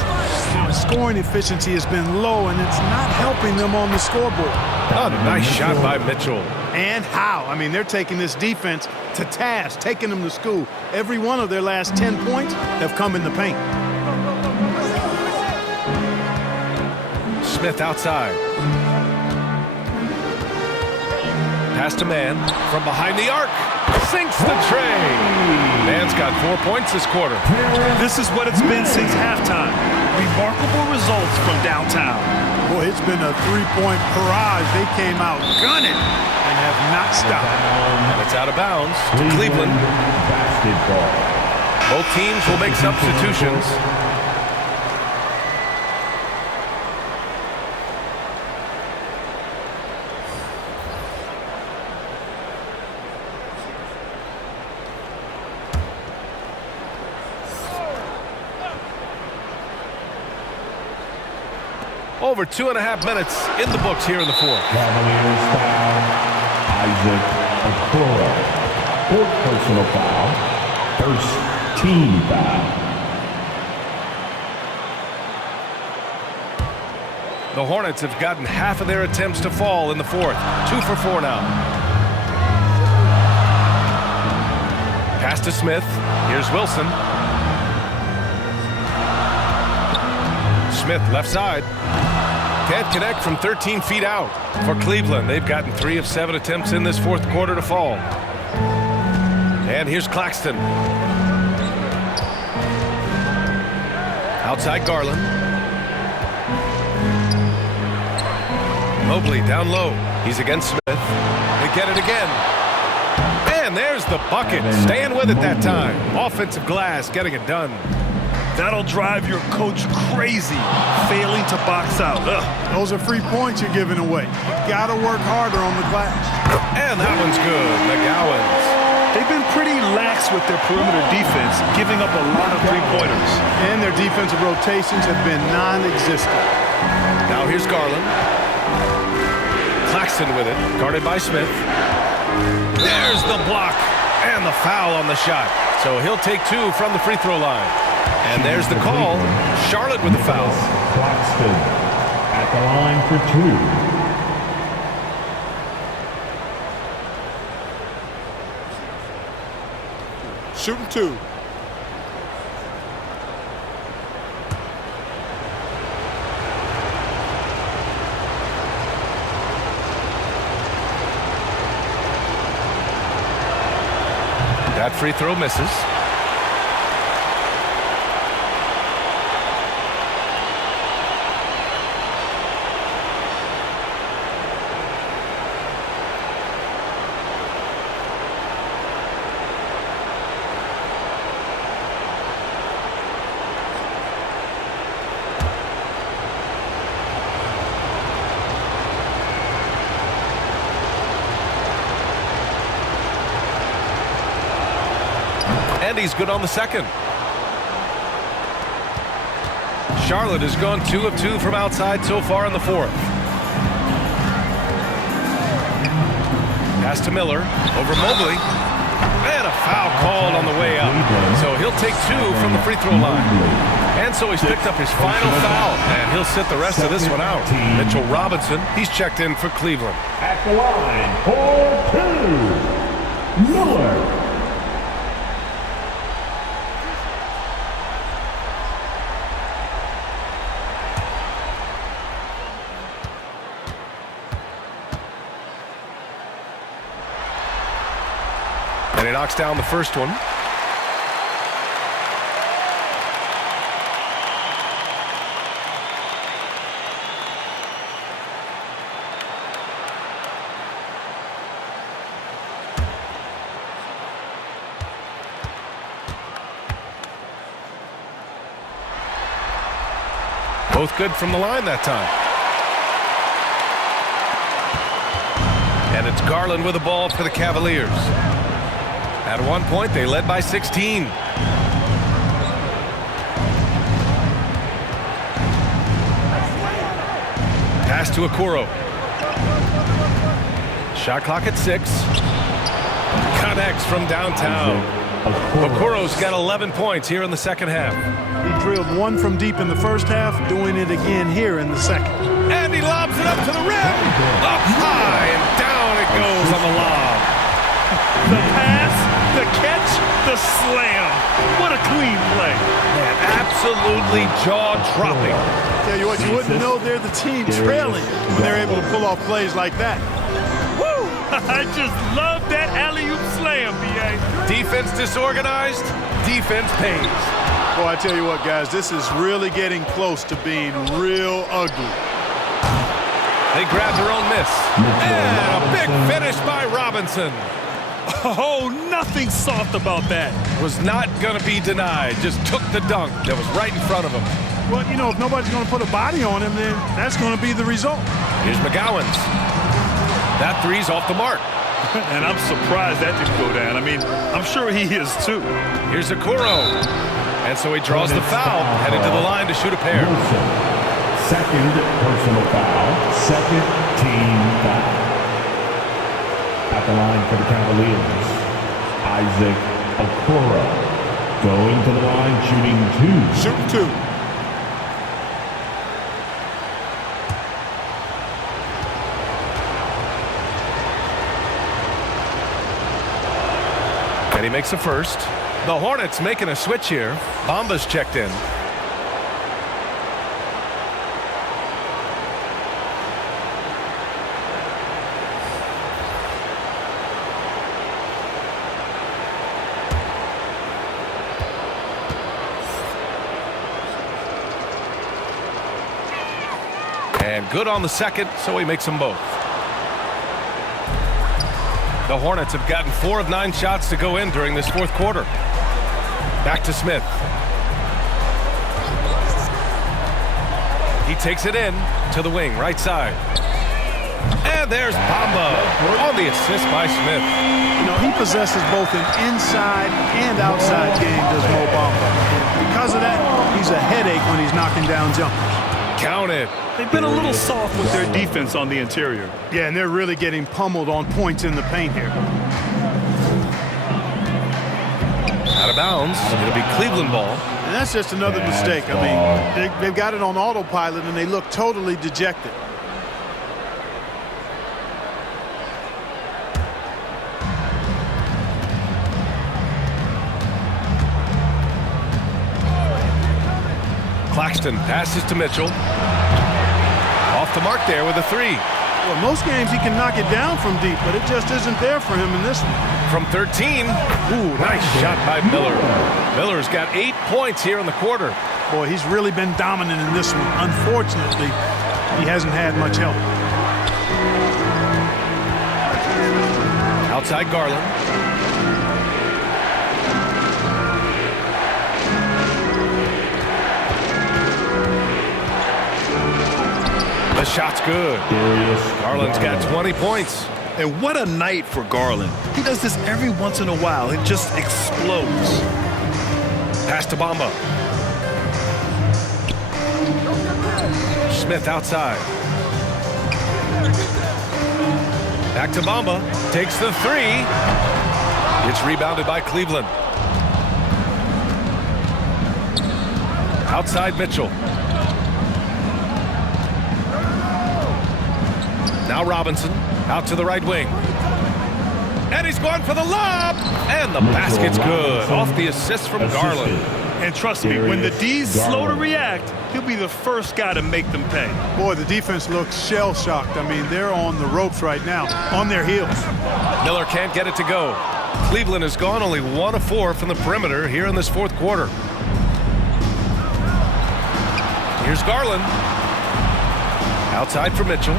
The scoring efficiency has been low, and it's not helping them on the scoreboard. Oh, nice shot by Mitchell. And how? I mean, they're taking this defense to task, taking them to school. Every one of their last 10 points have come in the paint. Smith outside. Pass to Mann from behind the arc. Sinks the tray. Mann's got 4 points this quarter. This is what it's been since halftime. Remarkable results from downtown. Boy, it's been a 3-point barrage. They came out gunning and have not stopped. And it's out of bounds to Cleveland. Basketball. Both teams will make substitutions. Over 2.5 minutes in the books here in the fourth. Cavaliers foul Isaac Okoro. 4th personal foul. 1st team foul. The Hornets have gotten half of their attempts to fall in the fourth. 2 for 4 now. Pass to Smith. Here's Wilson. Smith left side. Can't connect from 13 feet out. For Cleveland, they've gotten 3 of 7 attempts in this fourth quarter to fall. And here's Claxton. Outside Garland. Mobley down low. He's against Smith. They get it again. And there's the bucket. Staying with it that time. Offensive glass, getting it done. That'll drive your coach crazy, failing to box out. Ugh. Those are free points you're giving away. You got to work harder on the glass. And that one's good. McGowan's. They've been pretty lax with their perimeter defense, giving up a lot of three-pointers. And their defensive rotations have been non-existent. Now here's Garland. Claxton with it, guarded by Smith. There's the block and the foul on the shot. So he'll take 2 from the free throw line. And there's the call. Charlotte with the foul. Claxton at the line for 2. Shooting 2. That free throw misses. And he's good on the second. Charlotte has gone 2 of 2 from outside so far in the fourth. Pass to Miller, over Mobley, and a foul called on the way up. So he'll take 2 from the free throw line. And so he's picked up his final foul, and he'll sit the rest of this one out. Mitchell Robinson, he's checked in for Cleveland. At the line for 2, Miller. And he knocks down the first one. Both good from the line that time. And it's Garland with the ball for the Cavaliers. At one point, they led by 16. Pass to Okoro. Shot clock at 6. Connects from downtown. Okoro's got 11 points here in the second half. He drilled 1 from deep in the first half, doing it again here in the second. And he lobs it up to the rim. Up high and down it goes on the lob. The pass, the catch, the slam. What a clean play. Man, absolutely jaw-dropping. Tell you what, you wouldn't know they're the team trailing when they're able to pull off plays like that. Woo! I just love that alley-oop slam, B.A. Defense disorganized, defense pays. Boy, I tell you what, guys, this is really getting close to being real ugly. They grab their own miss. And a big finish by Robinson. Oh, nothing soft about that. Was not going to be denied. Just took the dunk that was right in front of him. Well, you know, if nobody's going to put a body on him, then that's going to be the result. Here's McGowan's. That three's off the mark. And I'm surprised that didn't go down. I mean, I'm sure he is too. Here's Okoro. And so he draws the foul, headed to the line to shoot a pair. Second personal foul. Second team foul. At the line for the Cavaliers, Isaac Okoro. Going to the line, shooting 2. Shooting 2. And he makes a first. The Hornets making a switch here. Bamba's checked in. And good on the second, so he makes them both. The Hornets have gotten 4 of 9 shots to go in during this fourth quarter. Back to Smith. He takes it in to the wing, right side. And there's Bamba on the assist by Smith. You know, he possesses both an inside and outside game, does Mo Bamba. Because of that, he's a headache when he's knocking down jumpers. Count it. They've been a little soft with their defense on the interior. Yeah, and they're really getting pummeled on points in the paint here. Out of bounds. It'll be Cleveland ball. And that's just another mistake. I mean, they've got it on autopilot, and they look totally dejected. Claxton passes to Mitchell. Off the mark there with a 3. Well, most games he can knock it down from deep, but it just isn't there for him in this one. From 13. Ooh, nice shot by Miller. Miller's got 8 points here in the quarter. Boy, he's really been dominant in this one. Unfortunately, he hasn't had much help. Outside Garland. The shot's good. Garland's got 20 points. And what a night for Garland. He does this every once in a while. It just explodes. Pass to Bamba. Smith outside. Back to Bamba. Takes the three. It's rebounded by Cleveland. Outside Mitchell. Now Robinson out to the right wing. And he's going for the lob. And the basket's good. Off the assist from Garland. And trust me, when the D's slow to react, he'll be the first guy to make them pay. Boy, the defense looks shell-shocked. I mean, they're on the ropes right now, on their heels. Miller can't get it to go. Cleveland has gone only 1 of 4 from the perimeter here in this fourth quarter. Here's Garland. Outside for Mitchell.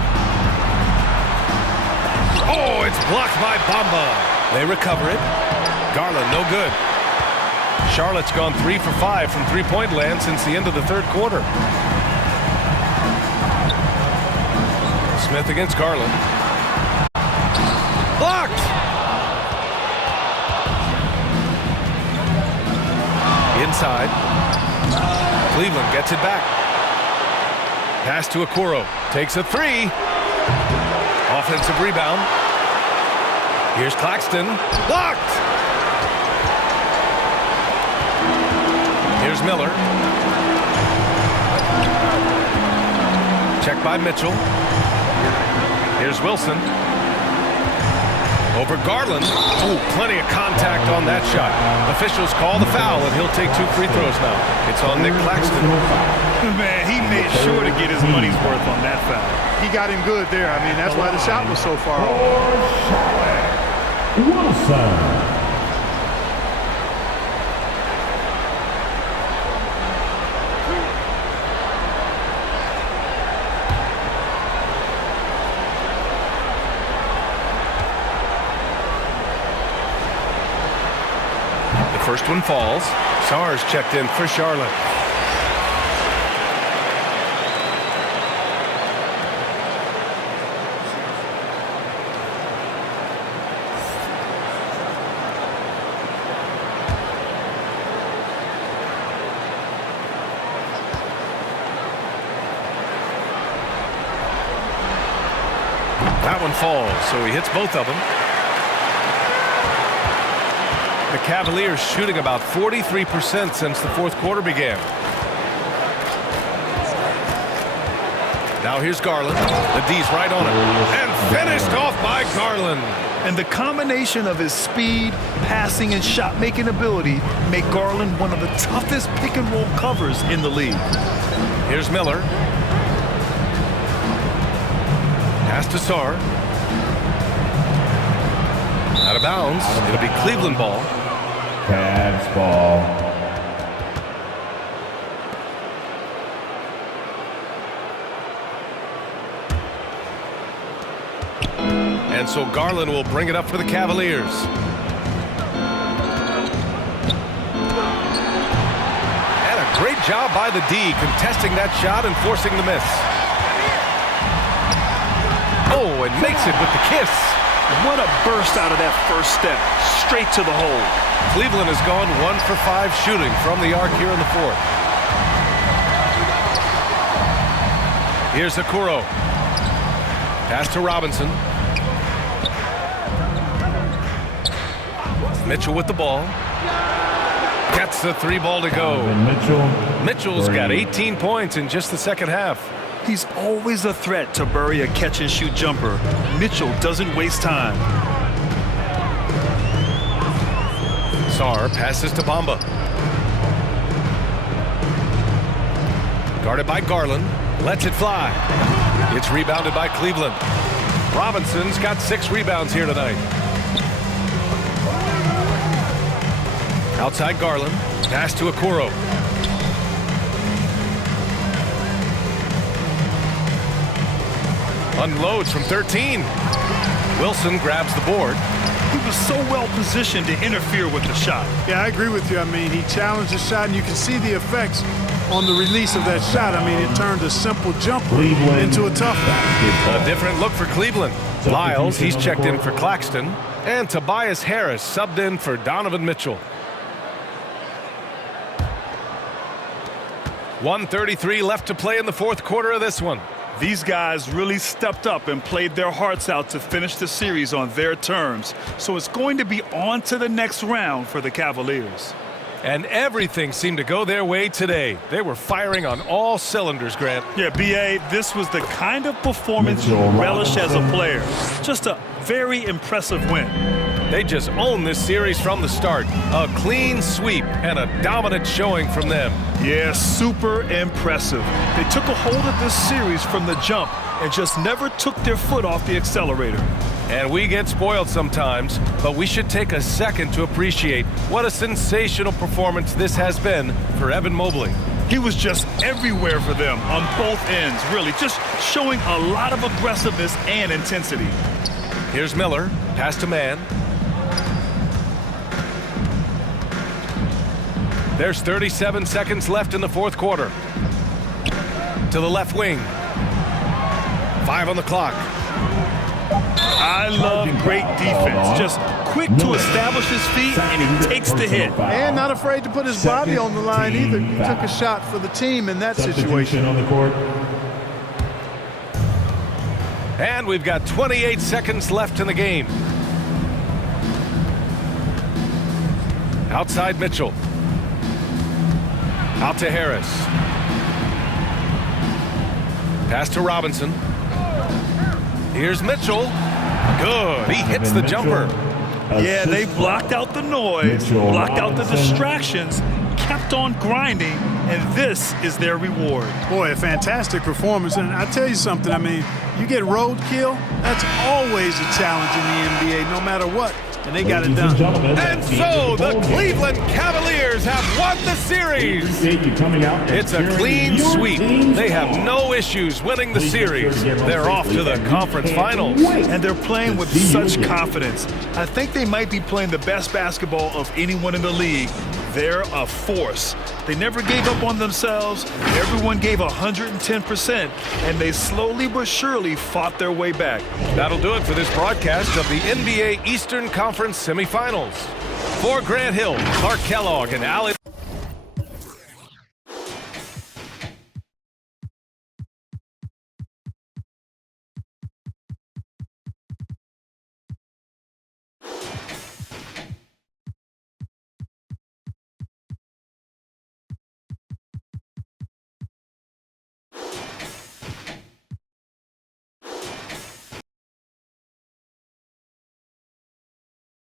Oh, it's blocked by Bamba. They recover it. Garland, no good. Charlotte's gone 3 for 5 from three-point land since the end of the third quarter. Smith against Garland. Blocked! Inside. Cleveland gets it back. Pass to Okoro. Takes a three. Offensive rebound. Here's Claxton. Blocked! Here's Miller. Checked by Mitchell. Here's Wilson. Over Garland. Oh, plenty of contact on that shot. Officials call the foul, and he'll take 2 free throws now. It's on Nick Claxton. Man, he made sure to get his money's worth on that foul. He got him good there. I mean, that's why the shot was so far off. Wilson. First one falls. Sarr's checked in for Charlotte. That one falls, so he hits both of them. The Cavaliers shooting about 43% since the fourth quarter began. Now here's Garland. The D's right on it. And finished off by Garland. And the combination of his speed, passing, and shot-making ability make Garland one of the toughest pick-and-roll covers in the league. Here's Miller. Pass to Sarr. Out of bounds. It'll be Cleveland ball. Cavs ball. And so Garland will bring it up for the Cavaliers. And a great job by the D contesting that shot and forcing the miss. Oh, and makes it with the kiss. What a burst out of that first step. Straight to the hole. Cleveland has gone 1 for 5 shooting from the arc here in the fourth. Here's Okoro. Pass to Robinson. Mitchell with the ball. Gets the 3 ball to go. Mitchell's got 18 points in just the second half. He's always a threat to bury a catch-and-shoot jumper. Mitchell doesn't waste time. Sarr passes to Bamba. Guarded by Garland. Lets it fly. It's rebounded by Cleveland. Robinson's got 6 rebounds here tonight. Outside Garland. Pass to Okoro. Unloads from 13. Wilson grabs the board. He was so well positioned to interfere with the shot. Yeah, I agree with you. I mean, he challenged the shot, and you can see the effects on the release of that shot. I mean, it turned a simple jumper into a tough one. A different look for Cleveland. Lyles, he's checked in for Claxton. And Tobias Harris subbed in for Donovan Mitchell. 1:33 left to play in the fourth quarter of this one. These guys really stepped up and played their hearts out to finish the series on their terms. So it's going to be on to the next round for the Cavaliers. And everything seemed to go their way today. They were firing on all cylinders, Grant. Yeah, B.A., this was the kind of performance you relish as a player. Just a very impressive win. They just owned this series from the start. A clean sweep and a dominant showing from them. Yeah, super impressive. They took a hold of this series from the jump and just never took their foot off the accelerator. And we get spoiled sometimes, but we should take a second to appreciate what a sensational performance this has been for Evan Mobley. He was just everywhere for them on both ends, really, just showing a lot of aggressiveness and intensity. Here's Miller, pass to man. There's 37 seconds left in the fourth quarter. To the left wing. 5 on the clock. I love great defense. Just quick to establish his feet, and he takes the hit. And not afraid to put his body on the line either. He took a shot for the team in that situation. On the court. And we've got 28 seconds left in the game. Outside Mitchell. Out to Harris. Pass to Robinson. Here's Mitchell. Good. He hits the jumper. Yeah, they blocked out the noise, blocked out the distractions, kept on grinding, and this is their reward. Boy, a fantastic performance. And I tell you something, I mean, you get roadkill, that's always a challenge in the NBA, no matter what. And they got it done. And so the Cleveland Cavaliers have won the series. It's a clean sweep. They have no issues winning the series. They're off to the conference finals. And they're playing with such confidence. I think they might be playing the best basketball of anyone in the league. They're a force. They never gave up on themselves. Everyone gave 110%, and they slowly but surely fought their way back. That'll do it for this broadcast of the NBA Eastern Conference Semifinals. For Grant Hill, Clark Kellogg, and Alex